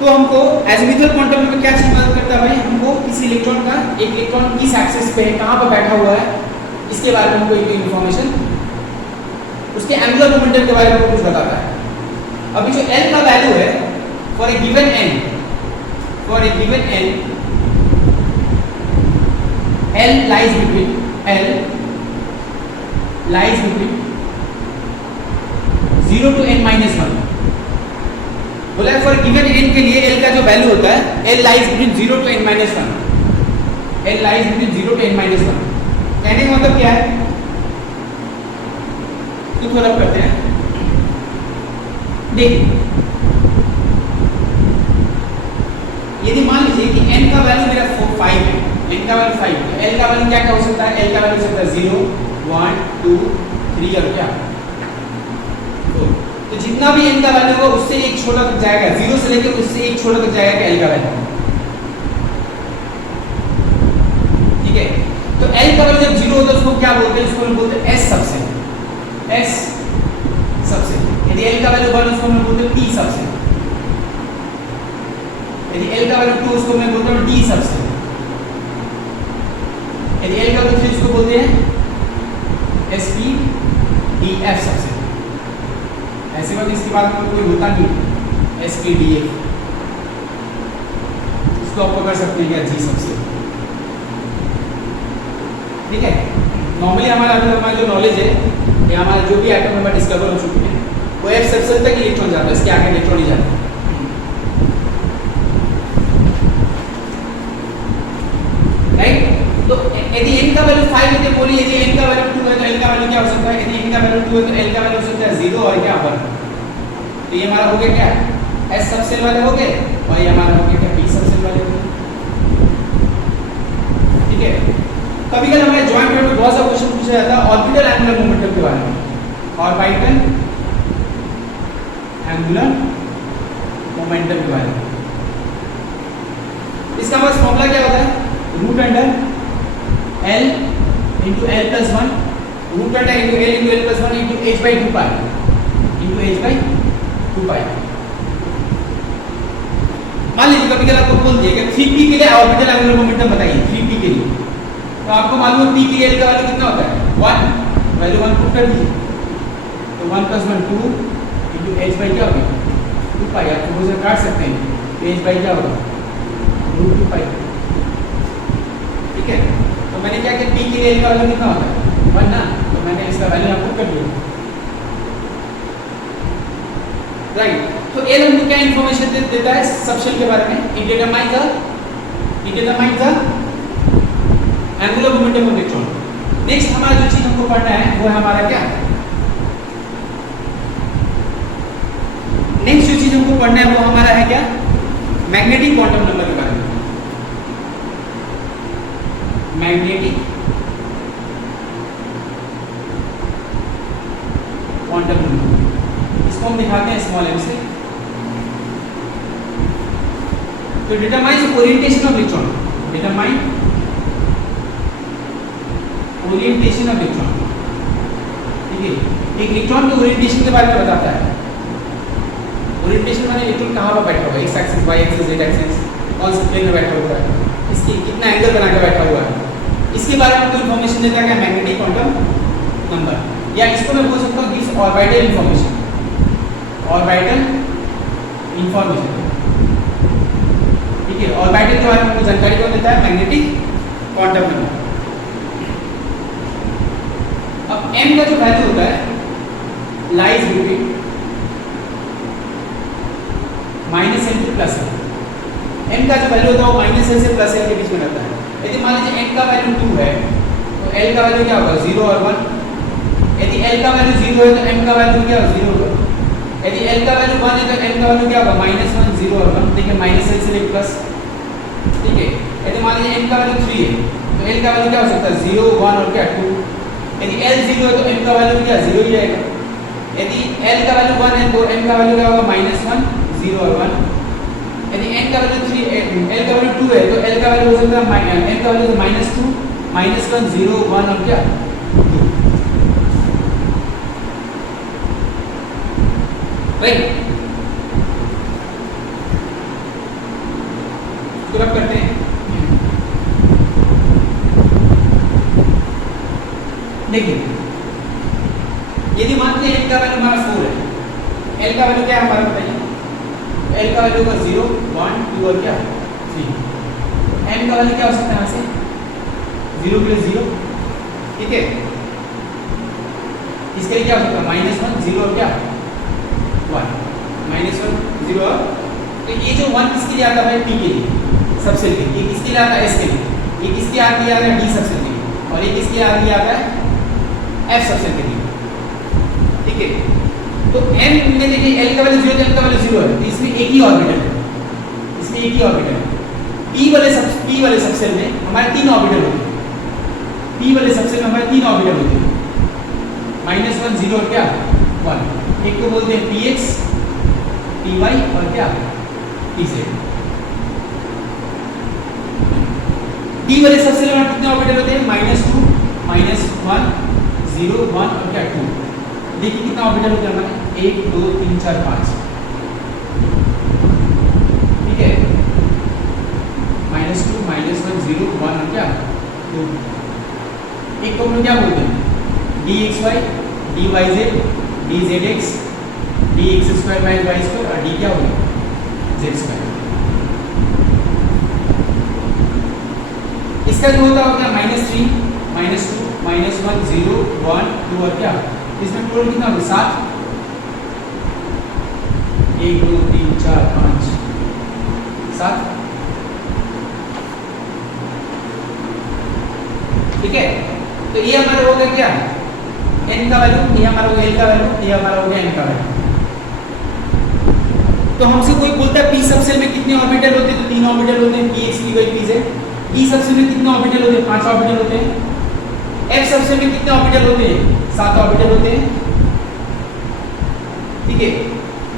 तो हमको एजीमुथल क्वांटम नंबर क्या चीज मदद करता है भाई, हमको किसी इलेक्ट्रॉन का, एक इलेक्ट्रॉन किस एक्सिस पे है, कहां पर बैठा हुआ है, इसके बारे में हमको एक इंफॉर्मेशन, उसके एंगुलर मोमेंटम के बारे में कुछ बताता है। अभी जो L का वैल्यू है for a given n, for a given n, L lies between, L lies between 0 to n minus 1। बोला फॉर गिवन n के लिए L का जो वैल्यू होता है, L lies between 0 to n minus 1, L lies between 0 to n minus 1। कहने का मतलब क्या है, तो थोड़ा करते हैं, देखिए यदि मान लीजिए कि n का वैल्यू मेरा 5 है, n का वैल्यू 5, तो L का वैल्यू क्या क्या हो सकता है, L का वैल्यू हो सकता है 0 1 2 3 और क्या 4। तो जितना भी n का वैल्यू होगा उससे एक छोटा तक जाएगा, 0 से लेकर उससे एक छोटा तक जाएगा L का वैल्यू, ठीक है। तो L का वैल्यू जब 0 होता है उसको क्या बोलते हैं, उसको हम बोलते हैं S सबसे, S सबसे। यदि L का वैल्यू 1 उसको हम बोलते हैं T सबसे, यदि L का वैल्यू 2 उसको मैं बोलता हूँ D सबसे, यदि L का वैल्यू 3 उसको बोलते हैं एफ सबसेल। ऐसे वक्त इसके बाद में कोई होता नहीं एस पी डी एफ, इसको आप पकड़ सकते हैं क्या जी सबसेल। ठीक है, नॉर्मली हमारा अभी हमारा जो नॉलेज है ये हमारा जो भी एटम नंबर डिस्कवर हो चुके हैं वो एफ सबसेल तक इलेक्ट्रॉन जाता है, इसके आगे इलेक्ट्रॉन नहीं जाता। राइट, तो यदि n का वैल्यू 5 है तो बोलिए यदि n का वैल्यू 2 है तो l का वैल्यू क्या हो सकता है? यदि n का वैल्यू 2 है तो l का वैल्यू हो सकता है 0 और क्या 1। तो ये हमारा हो गया क्या s सबसेल वाले हो गए और ये हमारा हो गया क्या p सबसेल वाले हो गए। ठीक है, कभी-कभी हमें जॉइंट पीरियड में बहुत सा क्वेश्चन पूछा जाता है ऑर्बिटल एंगुलर मोमेंटम के बारे में। ऑर्बिटल एंगुलर मोमेंटम के बारे में इसका बस फॉर्मूला क्या होता है? Root under L into L plus 1 रूट अंडर into L into L plus 1 into h by 2 pi into h by 2 pi। मान लीजिए कभी कभी आपको बोल दिया कि 3p के लिए ऑर्बिटल एंगुलर मोमेंटम बताइए 3p के लिए, तो आपको मालूम है p के लिए L का वैल्यू कितना होता है 1, वैल्यू 1 पुट कर दीजिए तो 1 plus 1 2 into h by क्या होगा 2 pi। आप थोड़ा सा काट सकते हैं तो h by क्या होगा रूट 2 pi। ठीक है, तो मैंने क्या किया p के लिए का वैल्यू कितना होता है 1 ना, तो मैंने इसका वैल्यू आपको कर दिया। राइट, तो L हमको क्या इंफॉर्मेशन देता है सबसेल के बारे में? It determines the angular momentum of electron. Next हमारा जो चीज हमको पढ़ना है वो है हमारा क्या, नेक्स्ट जो चीज हमको पढ़ना है वो हमारा है क्या मैग्नेटिक क्वांटम नंबर के बारे में। मैग्नेटिक क्वांटम नंबर, इसको हम दिखाते हैं स्मॉल m से। तो determines orientation of electron, determine orientation of electron. ठीक है, एक इलेक्ट्रॉन के ओरिएंटेशन के बारे में बताता है। ओरिएंटेशन माने इलेक्ट्रॉन कहाँ पर बैठा हुआ है, X axis Y axis Z axis कौन से प्लेन में बैठा हुआ है, इसकी कितना एंगल बना के बैठा हुआ है, इसके बारे में आपको इंफॉर्मेशन देता है क्या मैग्नेटिक क्वांटम नंबर। या इसको मैं बोल सकता हूँ gives orbital information, orbital information. ठीक है, ऑर्बिटल के बारे में आपको जानकारी कौन देता है मैग्नेटिक क्वांटम नंबर। अब m का जो वैल्यू होता है lies between -n to +n। n का जो वैल्यू होता है वो -n से +n के बीच में रहता है। यदि मान लीजिए n का वैल्यू 2 है तो l का वैल्यू क्या होगा 0 और 1। यदि l का वैल्यू 0 है तो m का वैल्यू क्या होगा 0 होगा। यदि l का वैल्यू 1 है तो m का वैल्यू क्या होगा -1 0 और 1। देखिए -l से लेकर प्लस। ठीक है, यदि मान लीजिए m का वैल्यू 3 है तो l का वैल्यू क्या हो सकता है 0 1 और क्या 2। यदि l 0 है तो m का वैल्यू क्या 0 ही रहेगा। यदि l का वैल्यू 1 है तो m का वैल्यू क्या होगा -1 0 और 1। यदि n का वैल्यू 3 l का वैल्यू 2 है तो l का वैल्यू हो सकता है m का वैल्यू -2 -1 0 1 और क्या 2। राइट, तो अब करते हैं। देखिए यदि मानते हैं n का वैल्यू हमारा 4 है, l का वैल्यू क्या है हमारा बताइए, l का वैल्यू होगा 0 1 2 और क्या 3। n का वैल्यू क्या हो सकता है यहाँ से 0 के लिए 0। ठीक है, इसके लिए क्या हो सकता है -1 0 और क्या 1 -1 0 और। तो ये जो 1 किसके लिए आता है p के लिए सबसेल के लिए, ये किसके लिए आता है s के लिए, ये किसके लिए आता है d सबसेल के लिए, और ये किसके लिए आता है f सबसेल के लिए। ठीक है, तो n में देखिए l का वैल्यू 0 तो l का वैल्यू 0 है, तो इसमें एक ही ऑर्बिटल है, इसमें एक ही ऑर्बिटल है। p वाले सबसेल में हमारे 3 ऑर्बिटल होते हैं, p वाले सबसेल में हमारे 3 ऑर्बिटल होते हैं -1 0 और क्या 1। एक को बोलते हैं px py और क्या pz। d वाले सबसेल में कितने ऑर्बिटल होते हैं -2 -1 0 1 और क्या 2। देखिए कितना ऑर्बिटल होता है हमारे 1 2 3 4 5। ठीक है, -2 -1 0 1 और क्या 2। एक को हम लोग क्या बोलते हैं dxy D Y Z, D Z X, D X square minus Y square, और डी क्या हो गया जेड स्क्वायर। इसका जो होता है -3, -2, -1, 0, 1, 2 और क्या इसमें टोटल कितना होगा 7, 1 2 3 4 5 7, ठीक है। तो ये हमारा हो गया क्या n का वैल्यू, ये हमारा हो गया l का वैल्यू, ये हमारा हो गया n का वैल्यू। तो हमसे कोई बोलता है p सबसेल में कितने ऑर्बिटल होते हैं, तो 3 ऑर्बिटल होते हैं, px py pz। e subshell में कितने ऑर्बिटल होते हैं, 5 ऑर्बिटल होते हैं। f सबसेल में कितने ऑर्बिटल होते हैं, 7 ऑर्बिटल होते हैं, ठीक है।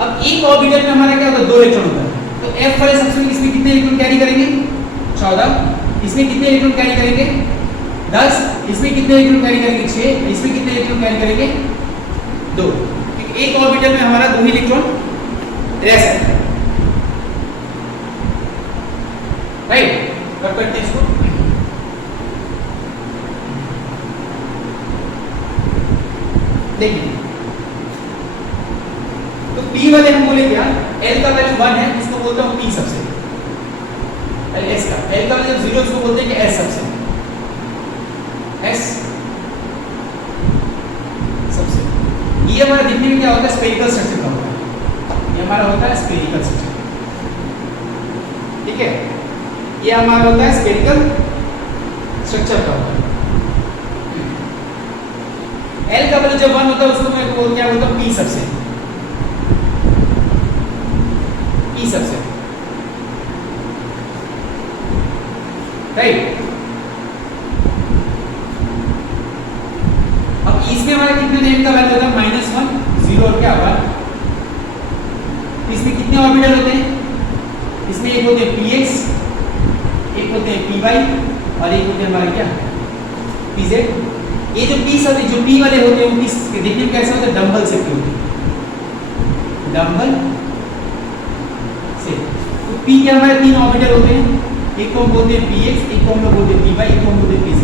अब एक ऑर्बिटल में हमारा क्या होता है 2 इलेक्ट्रॉन होता है, तो f वाले सबसेल में इसमें कितने इलेक्ट्रॉन कैरी करेंगे 14, इसमें कितने इलेक्ट्रॉन कैरी करेंगे 10, इसमें कितने इलेक्ट्रॉन कैरी करेंगे 6, इसमें कितने इलेक्ट्रॉन कैरी करेंगे 2। ठीक, एक ऑर्बिटल में हमारा 2 इलेक्ट्रॉन रह सकता है, राइट। कट करते हैं इसको। देखिए तो p वाले हम बोले क्या, l का वैल्यू 1 है, इसको बोलता हूं p सबसे, s का l का वैल्यू 0, इसको बोलते हैं कि s सबसे, s सबसे। ये हमारा दिखने में क्या होता है स्फेरिकल स्ट्रक्चर का होता है, ये हमारा होता है स्फेरिकल स्ट्रक्चर, ठीक है। ये हमारा होता है स्फेरिकल स्ट्रक्चर का होता है। l का वैल्यू जब 1 होता है उसको मैं क्या बोलता हूं p सबसे, p सबसे, राइट। अब इसमें हमारा कितने n का वैल्यू होता है -1, 0 और क्या 1। इसमें कितने ऑर्बिटल होते हैं, इसमें एक होते हैं px, एक होते हैं py और एक होते हैं हमारे क्या pz। ये जो p सब जो p वाले होते हैं उनकी देखने में कैसे होते हैं डंबल शेप होते हैं, डंबल शेप। तो p के हमारे 3 ऑर्बिटल होते हैं, एक को हम बोलते हैं px, एक को हम लोग बोलते हैं py, एक को हम बोलते हैं pz।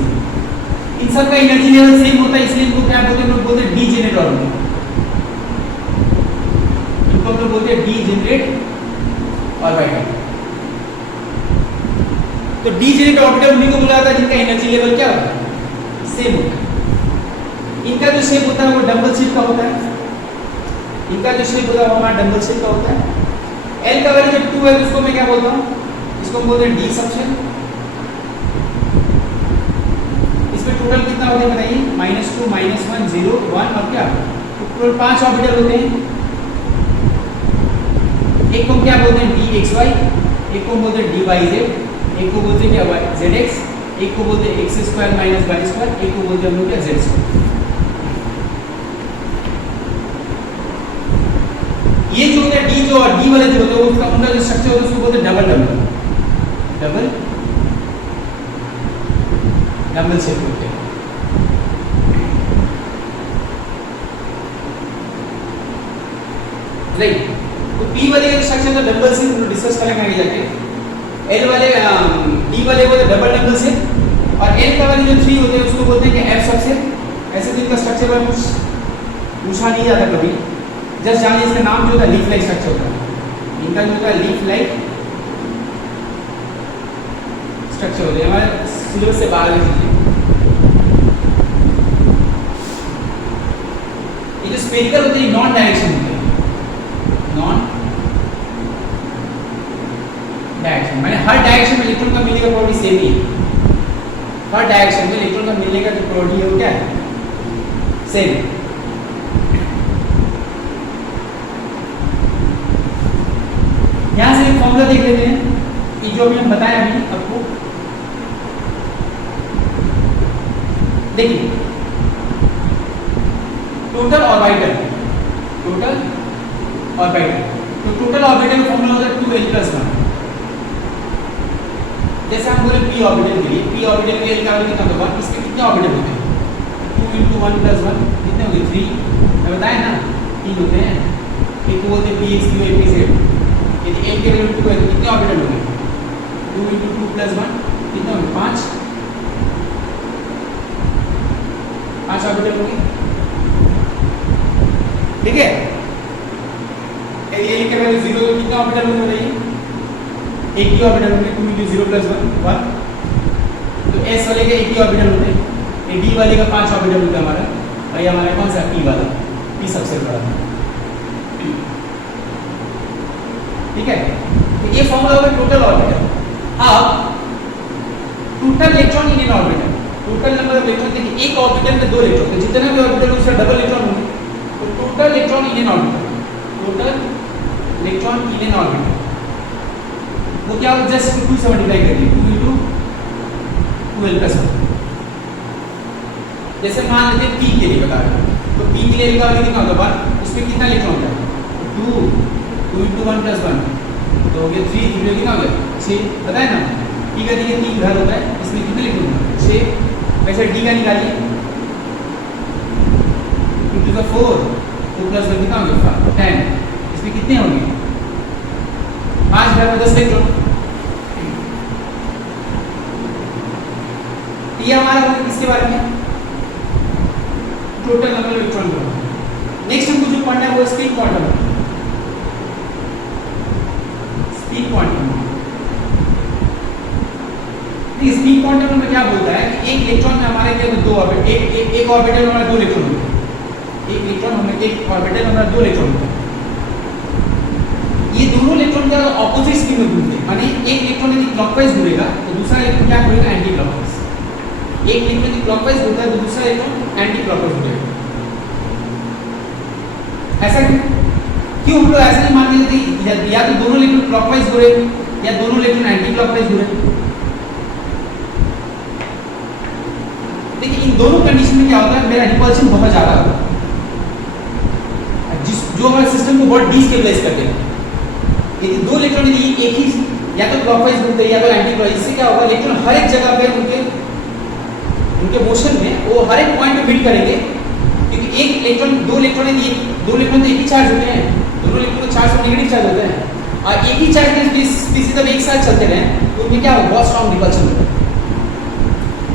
इन सब का एनर्जी लेवल सेम होता है, इसलिए इनको क्या बोलते हैं, हम लोग बोलते हैं डीजेनरेट ऑर्बिटल, इनको हम लोग बोलते हैं डीजेनरेट ऑर्बिटल। तो डीजेनरेट ऑर्बिटल उन्हीं को बोला जाता है जिनका एनर्जी लेवल क्या होता है सेम होता है। इनका जो शेप होता है वो डंबल शेप का होता है, इनका जो शेप होता है वो हमारा डंबल शेप का होता है। l का वैल्यू जब 2 है तो उसको मैं क्या बोलता हूँ, इसको हम बोलते हैं d सबसेल। इसमें टोटल कितना होता है बताइए, -2, -1, 0, 1 और क्या टोटल 5 ऑर्बिटल होते हैं। एक को क्या बोलते हैं dxy, एक को बोलते हैं dyz, एक को बोलते हैं क्या zx, एक को बोलते हैं x square minus y square, एक को बोलते हैं हम लोग क्या z स्क्वायर। ये जो होता है d जो और d वाले जो होते हैं उसका उनका जो स्ट्रक्चर होता है उसको बोलते हैं डबल शेप होते हैं, राइट। तो p वाले का स्ट्रक्चर तो डबल शेप डिस्कस करेंगे आगे जाके। l वाले d वाले को डबल डबल शेप और l का वाले जो 3 होते हैं उसको बोलते हैं कि f सबसेल। ऐसे तो इनका स्ट्रक्चर में कुछ पूछा नहीं जाता कभी, जस्ट जानिए इसका नाम जो होता है लीफ लाइक स्ट्रक्चर होता है, इनका जो होता है लीफ लाइक स्ट्रक्चर होते हैं, हमारे सिलेबस से बाहर की चीजें। ये जो स्फेरिकल होते हैं नॉन डायरेक्शन होते हैं, नॉन डायरेक्शन माने हर डायरेक्शन में इलेक्ट्रॉन का मिलने का प्रोबेबिलिटी सेम ही है, हर डायरेक्शन में इलेक्ट्रॉन का मिलने का जो प्रोबेबिलिटी है वो क्या है सेम। यहां से एक फॉर्मूला देख लेते हैं कि जो अभी हम बताया अभी आपको, देखिए टोटल ऑर्बिटल, तो टोटल ऑर्बिटल का फॉर्मूला होता है 2l+1। जैसे हम बोले p ऑर्बिटल के लिए, p ऑर्बिटल के l का वैल्यू कितना होगा, इसके कितने ऑर्बिटल होते हैं 2 × 1 + 1 कितने होंगे 3, मैं बताया ना 3 होते हैं। एक को बोलते हैं px py pz, यदि l के वैल्यू 2 है तो कितने ऑर्बिटल होंगे 2 × 2 + 1 कितने होंगे 5 ऑर्बिटल होंगे। ठीक है, यदि के वैल्यू 0 तो कितना ऑर्बिटल होने वाली है, एक ही ऑर्बिटल होंगे, 2 × 0 + 1 1। तो s वाले के एक ही ऑर्बिटल होते हैं, ये d वाले का 5 ऑर्बिटल होता है हमारा, और ये हमारा कौन सा p वाला, p सबसे बड़ा है। ठीक है, तो ये फॉर्मूला होगा टोटल ऑर्बिटल। अब total electron in an orbital, total number of electron, देखिए एक ऑर्बिटल में 2 इलेक्ट्रॉन, तो जितना भी ऑर्बिटल उसका डबल इलेक्ट्रॉन होंगे, तो total electron in an orbital, total electron in an orbital वो क्या होगा, जस्ट 2 से मल्टीप्लाई कर दिए, 2 × 12 + 1। जैसे मान लेते हैं p के लिए बता रहे हैं, तो p के लिए लिखा हुआ कितना होगा, 1, उसमें कितना इलेक्ट्रॉन होता है, 2 × 1 + 1, तो हो गया 3, 3 कितना हो गया 6, पता है ना, p का देखिए 3 घर होता है, इसमें कितने इलेक्ट्रॉन होता है 6। वैसे d का निकालिए, 2 × 4, 2 + 1 कितना हो गया 10, इसमें कितने होंगे 5 घर में 10 इलेक्ट्रॉन। ये हमारा होगा किसके बारे में, टोटल नंबर ऑफ इलेक्ट्रॉन का। नेक्स्ट हमको जो पढ़ना है वो spin quantum, spin quantum. Spin quantum में क्या बोलता है कि एक इलेक्ट्रॉन में हमारे क्या दो ऑर्बिटल, एक ऑर्बिटल में हमारे 2 इलेक्ट्रॉन होते हैं, एक इलेक्ट्रॉन हमें एक ऑर्बिटल में हमारे 2 इलेक्ट्रॉन होते हैं, ये दोनों इलेक्ट्रॉन क्या ऑपोजिट स्पिन में घूमते हैं, माने एक इलेक्ट्रॉन यदि क्लॉकवाइज घूमेगा तो दूसरा इलेक्ट्रॉन क्या घूमेगा एंटी क्लॉकवाइज, एक इलेक्ट्रॉन यदि क्लॉकवाइज घूमता है तो दूसरा इलेक्ट्रॉन एंटी क्लॉकवाइज घूमेगा। ऐसा क्यों हम लोग ऐसा नहीं मान लेते या तो दोनों इलेक्ट्रॉन क्लॉकवाइज घूमे या दोनों इलेक्ट्रॉन एंटी क्लॉकवाइज घूमे। देखिए इन दोनों कंडीशन में क्या होता है, मेरा रिपल्शन बहुत ज्यादा होगा, जो हमारे सिस्टम को बहुत डिस्टेबलाइज कर देगा। यदि दो इलेक्ट्रॉन यदि एक ही या तो क्लॉकवाइज घूमते हैं या तो एंटी क्लॉकवाइज, इससे क्या होगा इलेक्ट्रॉन हर एक जगह पे उनके मोशन में वो हर एक पॉइंट पे बीट करेंगे, क्योंकि एक इलेक्ट्रॉन दो इलेक्ट्रॉन तो एक ही चार्ज होते हैं, दोनों इलेक्ट्रॉन चार्ज और नेगेटिव चार्ज होते हैं, और एक ही चार्ज के स्पीसीज जब एक साथ चलते रहे तो उनमें क्या होगा बहुत स्ट्रांग रिपल्शन होता है।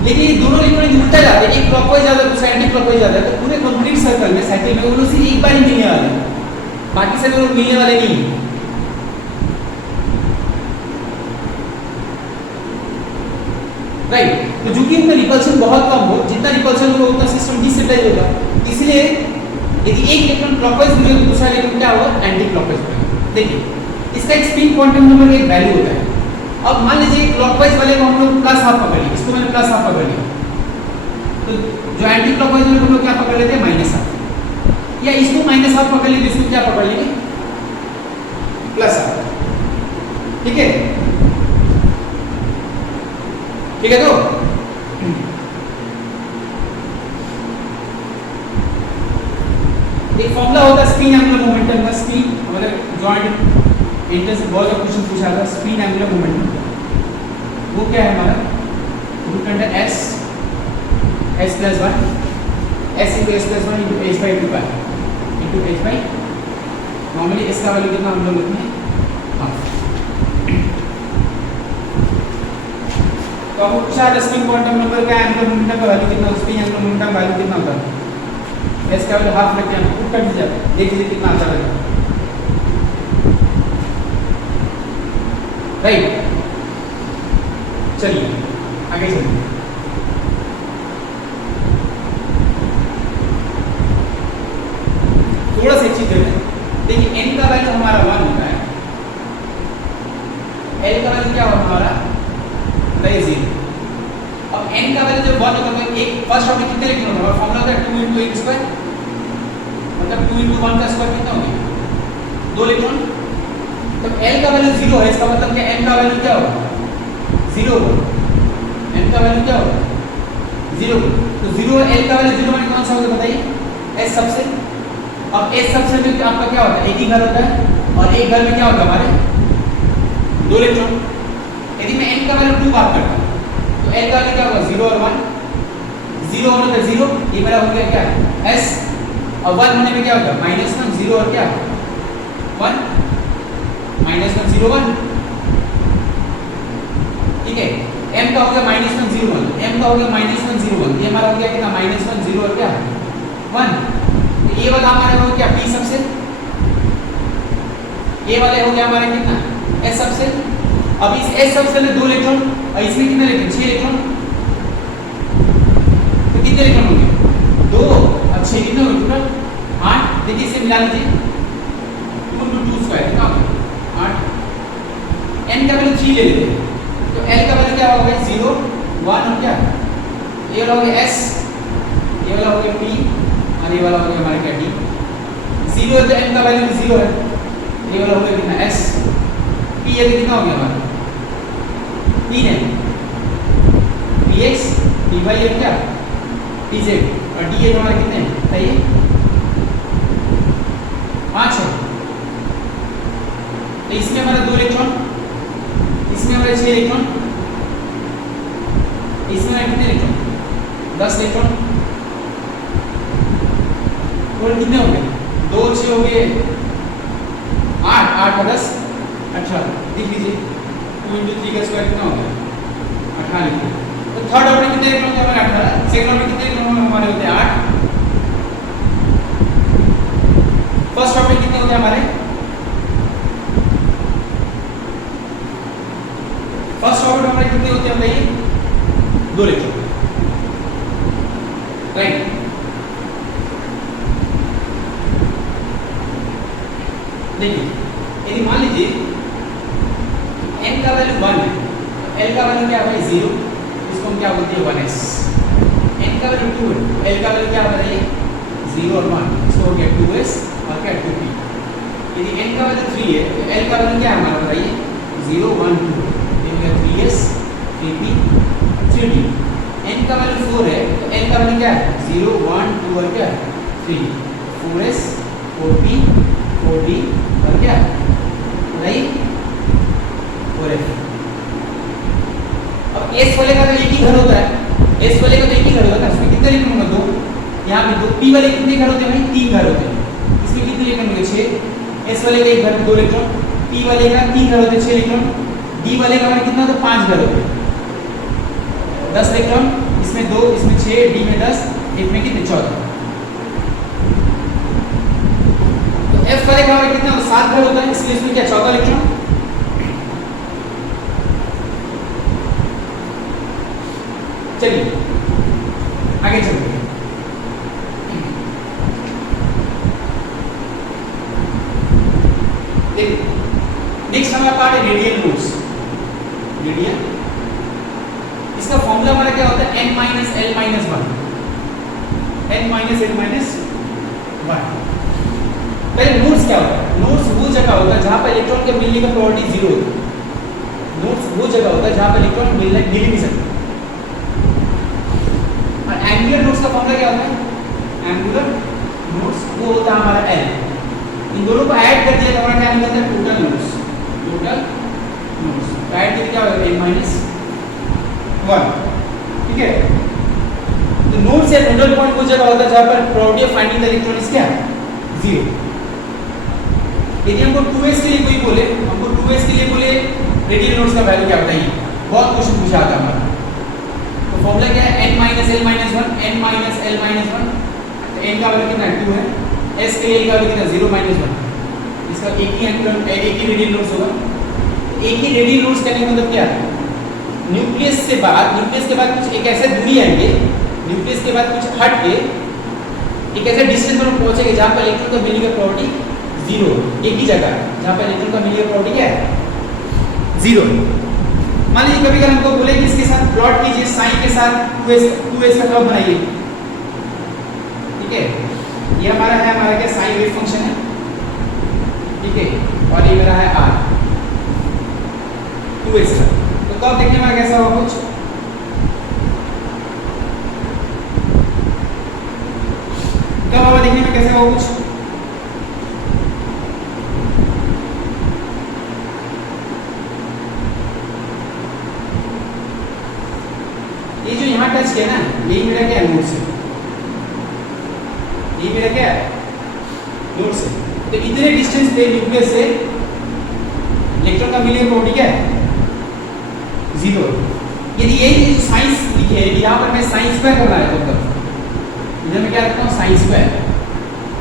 लेकिन ये दोनों इलेक्ट्रॉन उल्टा जाते हैं, एक क्लॉकवाइज जाता है दूसरा एंटी क्लॉकवाइज जाता है, तो पूरे कंप्लीट सर्कल में साइकिल में वो लोग सिर्फ एक बार ही मिलने वाले हैं, बाकी सब लोग मिलने वाले नहीं हैं। राइट, तो जो कि उनका रिपल्शन बहुत कम हो, जितना रिपल्शन होगा उतना सिस्टम डिस्टेबलाइज होगा, इसलिए यदि एक इलेक्ट्रॉन क्लॉकवाइज घूमेगा तो दूसरा इलेक्ट्रॉन क्या होगा एंटी क्लॉकवाइज घूमेगा। देखिए इसका एक स्पिन क्वांटम नंबर का एक वैल्यू होता है। अब मान लीजिए क्लॉकवाइज वाले को हम लोग +½ पकड़ लिए, इसको मैंने +½ पकड़ लिया, तो जो एंटी क्लॉकवाइज वाले को हम लोग क्या पकड़ लेते हैं -½ या इसको -½ पकड़ लेते इसको क्या पकड़ लेंगे +½ ठीक है, ठीक है। तो एक फॉर्मूला होता है स्पिन एंगुलर मोमेंटम का, स्पिन मतलब जॉइंट इंटर से बहुत क्वेश्चन पूछा था, स्पिन एंगुलर मोमेंटम वो क्या है हमारा √s s+1 s × s+1 × h/2 × h/, normally s का वैल्यू कितना हम लोग लेते हैं हाफ। तो आपको पूछा था स्पिन क्वांटम नंबर का एंगुलर मोमेंटम का वैल्यू कितना, स्पिन एंगुलर मोमेंटम का वैल्यू कितना होता है, s का वैल्यू हाफ रख के हम पुट कर दीजिए, देख लीजिए कितना आता है। राइट, चलिए आगे चलिए। थोड़ा सा चीज देखिए n का वैल्यू हमारा 1 होता है, l का वैल्यू क्या होगा हमारा 0। अब n का वैल्यू जब 1 होता है एक फर्स्ट ऑर्डर कितने इलेक्ट्रॉन होगा, फॉर्मूला होता है 2 × 8² मतलब 2 × 1 का स्क्वायर कितना हो गया 2 इलेक्ट्रॉन। तो l का वैल्यू 0 है, इसका मतलब क्या n का वैल्यू क्या होगा 0 होगा, n का वैल्यू क्या होगा 0। तो 0 l का वैल्यू 0 माने कौन सा होगा बताइए s सबसे। अब s सबसे में आपका क्या होता है एक ही घर होता है, और एक घर में क्या होता है हमारे 2 इलेक्ट्रॉन। यदि मैं n का वैल्यू 2 बात करता हूं तो l का वैल्यू क्या होगा 0 और 1, 0 होने पे 0 ये मेरा हो गया क्या s, और 1 होने पे क्या होगा -1 0 और क्या 1 -1 0 1 ठीक है। m का हो गया -1 0 1, m का हो गया -1 0 1, ये हमारा हो गया कितना -1 0 और क्या 1। तो ये वाला हमारा हो गया p ये वाले हो गया हमारे कितना s सबसेल। अब इस s सबसेल में 2 इलेक्ट्रॉन और इसमें कितने इलेक्ट्रॉन 6 इलेक्ट्रॉन, तो कितने इलेक्ट्रॉन होंगे 2 और 6 कितने होंगे टोटल 8। देखिए इसे मिला लीजिए 2 into 2 स्क्वायर कितना होगा 8। n का वैल्यू 3 ले लेते हैं तो l का वैल्यू क्या होगा 0 1 और क्या ये वाला हो गया s, ये वाला हो गया p और ये वाला हो गया हमारा क्या d। 0 है तो n का वैल्यू 0 है, ये वाला हो गया कितना s, p ये कितना हो गया हमारा 3 है px py ये क्या pz और d ये हमारे कितने हैं बताइए 5 है। तो इसमें हमारा 2 इलेक्ट्रॉन, इसमें हमारे 6 इलेक्ट्रॉन, इसमें हमारे कितने इलेक्ट्रॉन 10 इलेक्ट्रॉन, टोटल कितने हो गए 2 6 हो गए 8 8 और 10 18। देख लीजिए 2 into 3 का स्क्वायर कितना हो गया 18 लिखिए। तो थर्ड ऑर्डर कितने इलेक्ट्रॉन होते हैं हमारे 18, सेकंड ऑर्डर कितने इलेक्ट्रॉन हमारे होते हैं 8, फर्स्ट ऑर्डर कितने होते हैं हमारे फर्स्ट ऑर्डर हमारे कितने होते हैं बताइए 2 इलेक्ट्रॉन राइट। देखिए यदि मान लीजिए n का वैल्यू 1 है l का वैल्यू क्या है 0, इसको हम क्या बोलते हैं 1s। n का वैल्यू 2 है l का वैल्यू क्या बताइए 0 और 1, इसको हो गया 2s और क्या 2p। यदि n का वैल्यू 3 है तो l का वैल्यू क्या है हमारा बताइए 0 1 2, ये हो गया 3s 3p 3d। n का वैल्यू 4 है तो l का वैल्यू क्या है 0 1 2 और क्या 3 4s 4p 4d और क्या बताइए 4f। अब s वाले का तो एक ही घर होता है, s वाले का तो एक ही घर होता है, उसमें कितने इलेक्ट्रॉन होंगे 2, यहाँ पे 2। p वाले कितने घर होते हैं भाई 3 घर होते हैं, इसमें कितने इलेक्ट्रॉन होंगे 6। s वाले का एक घर में 2 इलेक्ट्रॉन, p वाले का 3 घर होते हैं 6 इलेक्ट्रॉन, d वाले का कितना तो 5 घर होते हैं 10 इलेक्ट्रॉन, इसमें 2 इसमें 6 d में 10 इसमें कितने 14। तो f वाले का कितना 7 घर होता है, इसलिए इसमें क्या 14 इलेक्ट्रॉन। चलिए आगे चलते हैं। देखिए नेक्स्ट हमारा पार्ट है रेडियल नोड्स। रेडियल इसका फॉर्मूला हमारा क्या होता है n minus l minus 1, n minus l minus 1। पहले नोड्स क्या होता है, नोड्स वो जगह होता है जहां पर इलेक्ट्रॉन के मिलने का प्रोबेबिलिटी 0 होती है। नोड्स वो जगह होता है जहां पर इलेक्ट्रॉन मिल नहीं सकते। और एंगुलर नोड्स का फॉर्मूला क्या होता है, एंगुलर नोड्स वो होता है हमारा l। इन दोनों को ऐड कर दिया तो हमारा क्या निकलता है टोटल नोड्स, टोटल नोड्स तो ऐड करके क्या होगा n माइनस 1। ठीक है, तो नोड्स या नोडल पॉइंट वो जगह होता है जहां पर probability of finding the electron is क्या 0। यदि हमको 2s के लिए कोई बोले, हमको 2s के लिए बोले रेडियल नोड्स का वैल्यू क्या बताइए, बहुत क्वेश्चन पूछा आता है हमारा। तो फॉर्मूला क्या है n minus l minus 1, n minus l minus 1। तो n का वैल्यू कितना है 2 है, s के लिए l का वैल्यू कितना 0 माइनस 1। इसका एक ही एंगुलर एक ही रेडियल नोड्स होगा। एक ही रेडियल नोड्स कहने का मतलब क्या है, न्यूक्लियस के बाद कुछ एक ऐसे दूरी आएंगे, न्यूक्लियस के बाद कुछ हट के एक ऐसे डिस्टेंस पर पहुंचेंगे जहां पर इलेक्ट्रॉन का मिलने का प्रोबेबिलिटी 0, एक ही जगह जहां पर इलेक्ट्रॉन का मिलने का प्रोबेबिलिटी क्या है 0। मान लीजिए कभी हमको बोले कि इसके साथ प्लॉट कीजिए साइन के साथ 2s का कर्व बनाइए। ठीक है, ये हमारा क्या साइन वेव फंक्शन है। ठीक है, और ये मेरा है r 2s का। तो कर्व देखने में कैसा होगा कुछ कर्व हवा देखने में कैसा होगा कुछ ये जो यहाँ टच किया ना यही मेरा क्या नोड्स है, ये मेरा क्या है नोड्स है। तो इतने डिस्टेंस पे न्यूक्लियस से इलेक्ट्रॉन का मिलने का प्रोबेबिलिटी क्या है 0। यदि यही साइंस लिखे है, यहाँ पर मैं साइन स्क्वायर करना है तो इधर मैं क्या रखता हूँ साइन स्क्वायर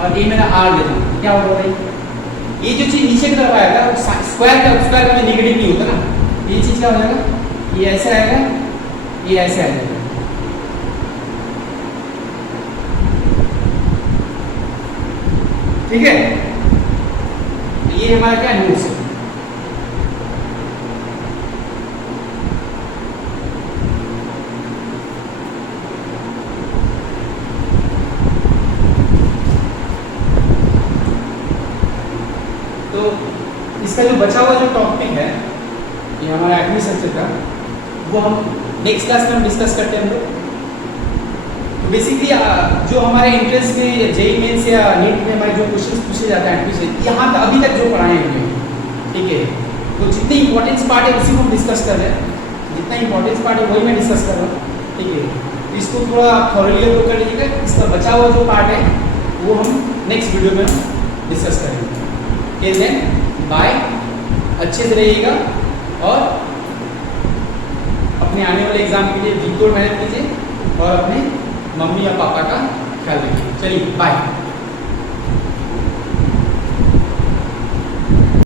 और ये मेरा r लेता हूँ, क्या होगा भाई ये जो चीज नीचे की तरफ आएगा स्क्वायर का में नेगेटिव नहीं होता ना, ये चीज क्या हो जाएगा, ये ऐसे आएगा, ये ऐसे आ जाएगा। ठीक है, तो ये हमारा क्या नोट्स है। तो इसका जो बचा हुआ जो टॉपिक है ये हमारा एक्टिव स्ट्रक्चर का, वो हम नेक्स्ट क्लास में हम डिस्कस करते हैं हम लोग। तो बेसिकली जो हमारे इंट्रेंस में जेई मेंस या नीट में हमारे जो क्वेश्चंस पूछे जाते हैं एक्टिव से यहाँ अभी तक जो पढ़ाए हुए हैं, ठीक है, तो जितने इंपॉर्टेंस पार्ट है उसी को हम डिस्कस कर रहे हैं, जितना इंपॉर्टेंस पार्ट है वही मैं डिस्कस कर रहा हूँ। ठीक है, तो इसको थोड़ा थॉरली अप्रोच कर लीजिएगा। इसका बचा हुआ जो पार्ट है वो हम नेक्स्ट वीडियो में डिस्कस करेंगे। टिल देन बाय, अच्छे से रहिएगा और अपने आने वाले एग्जाम के लिए बिल्कुल मेहनत कीजिए और अपने मम्मी या पापा का ख्याल रखिए। चलिए बाय।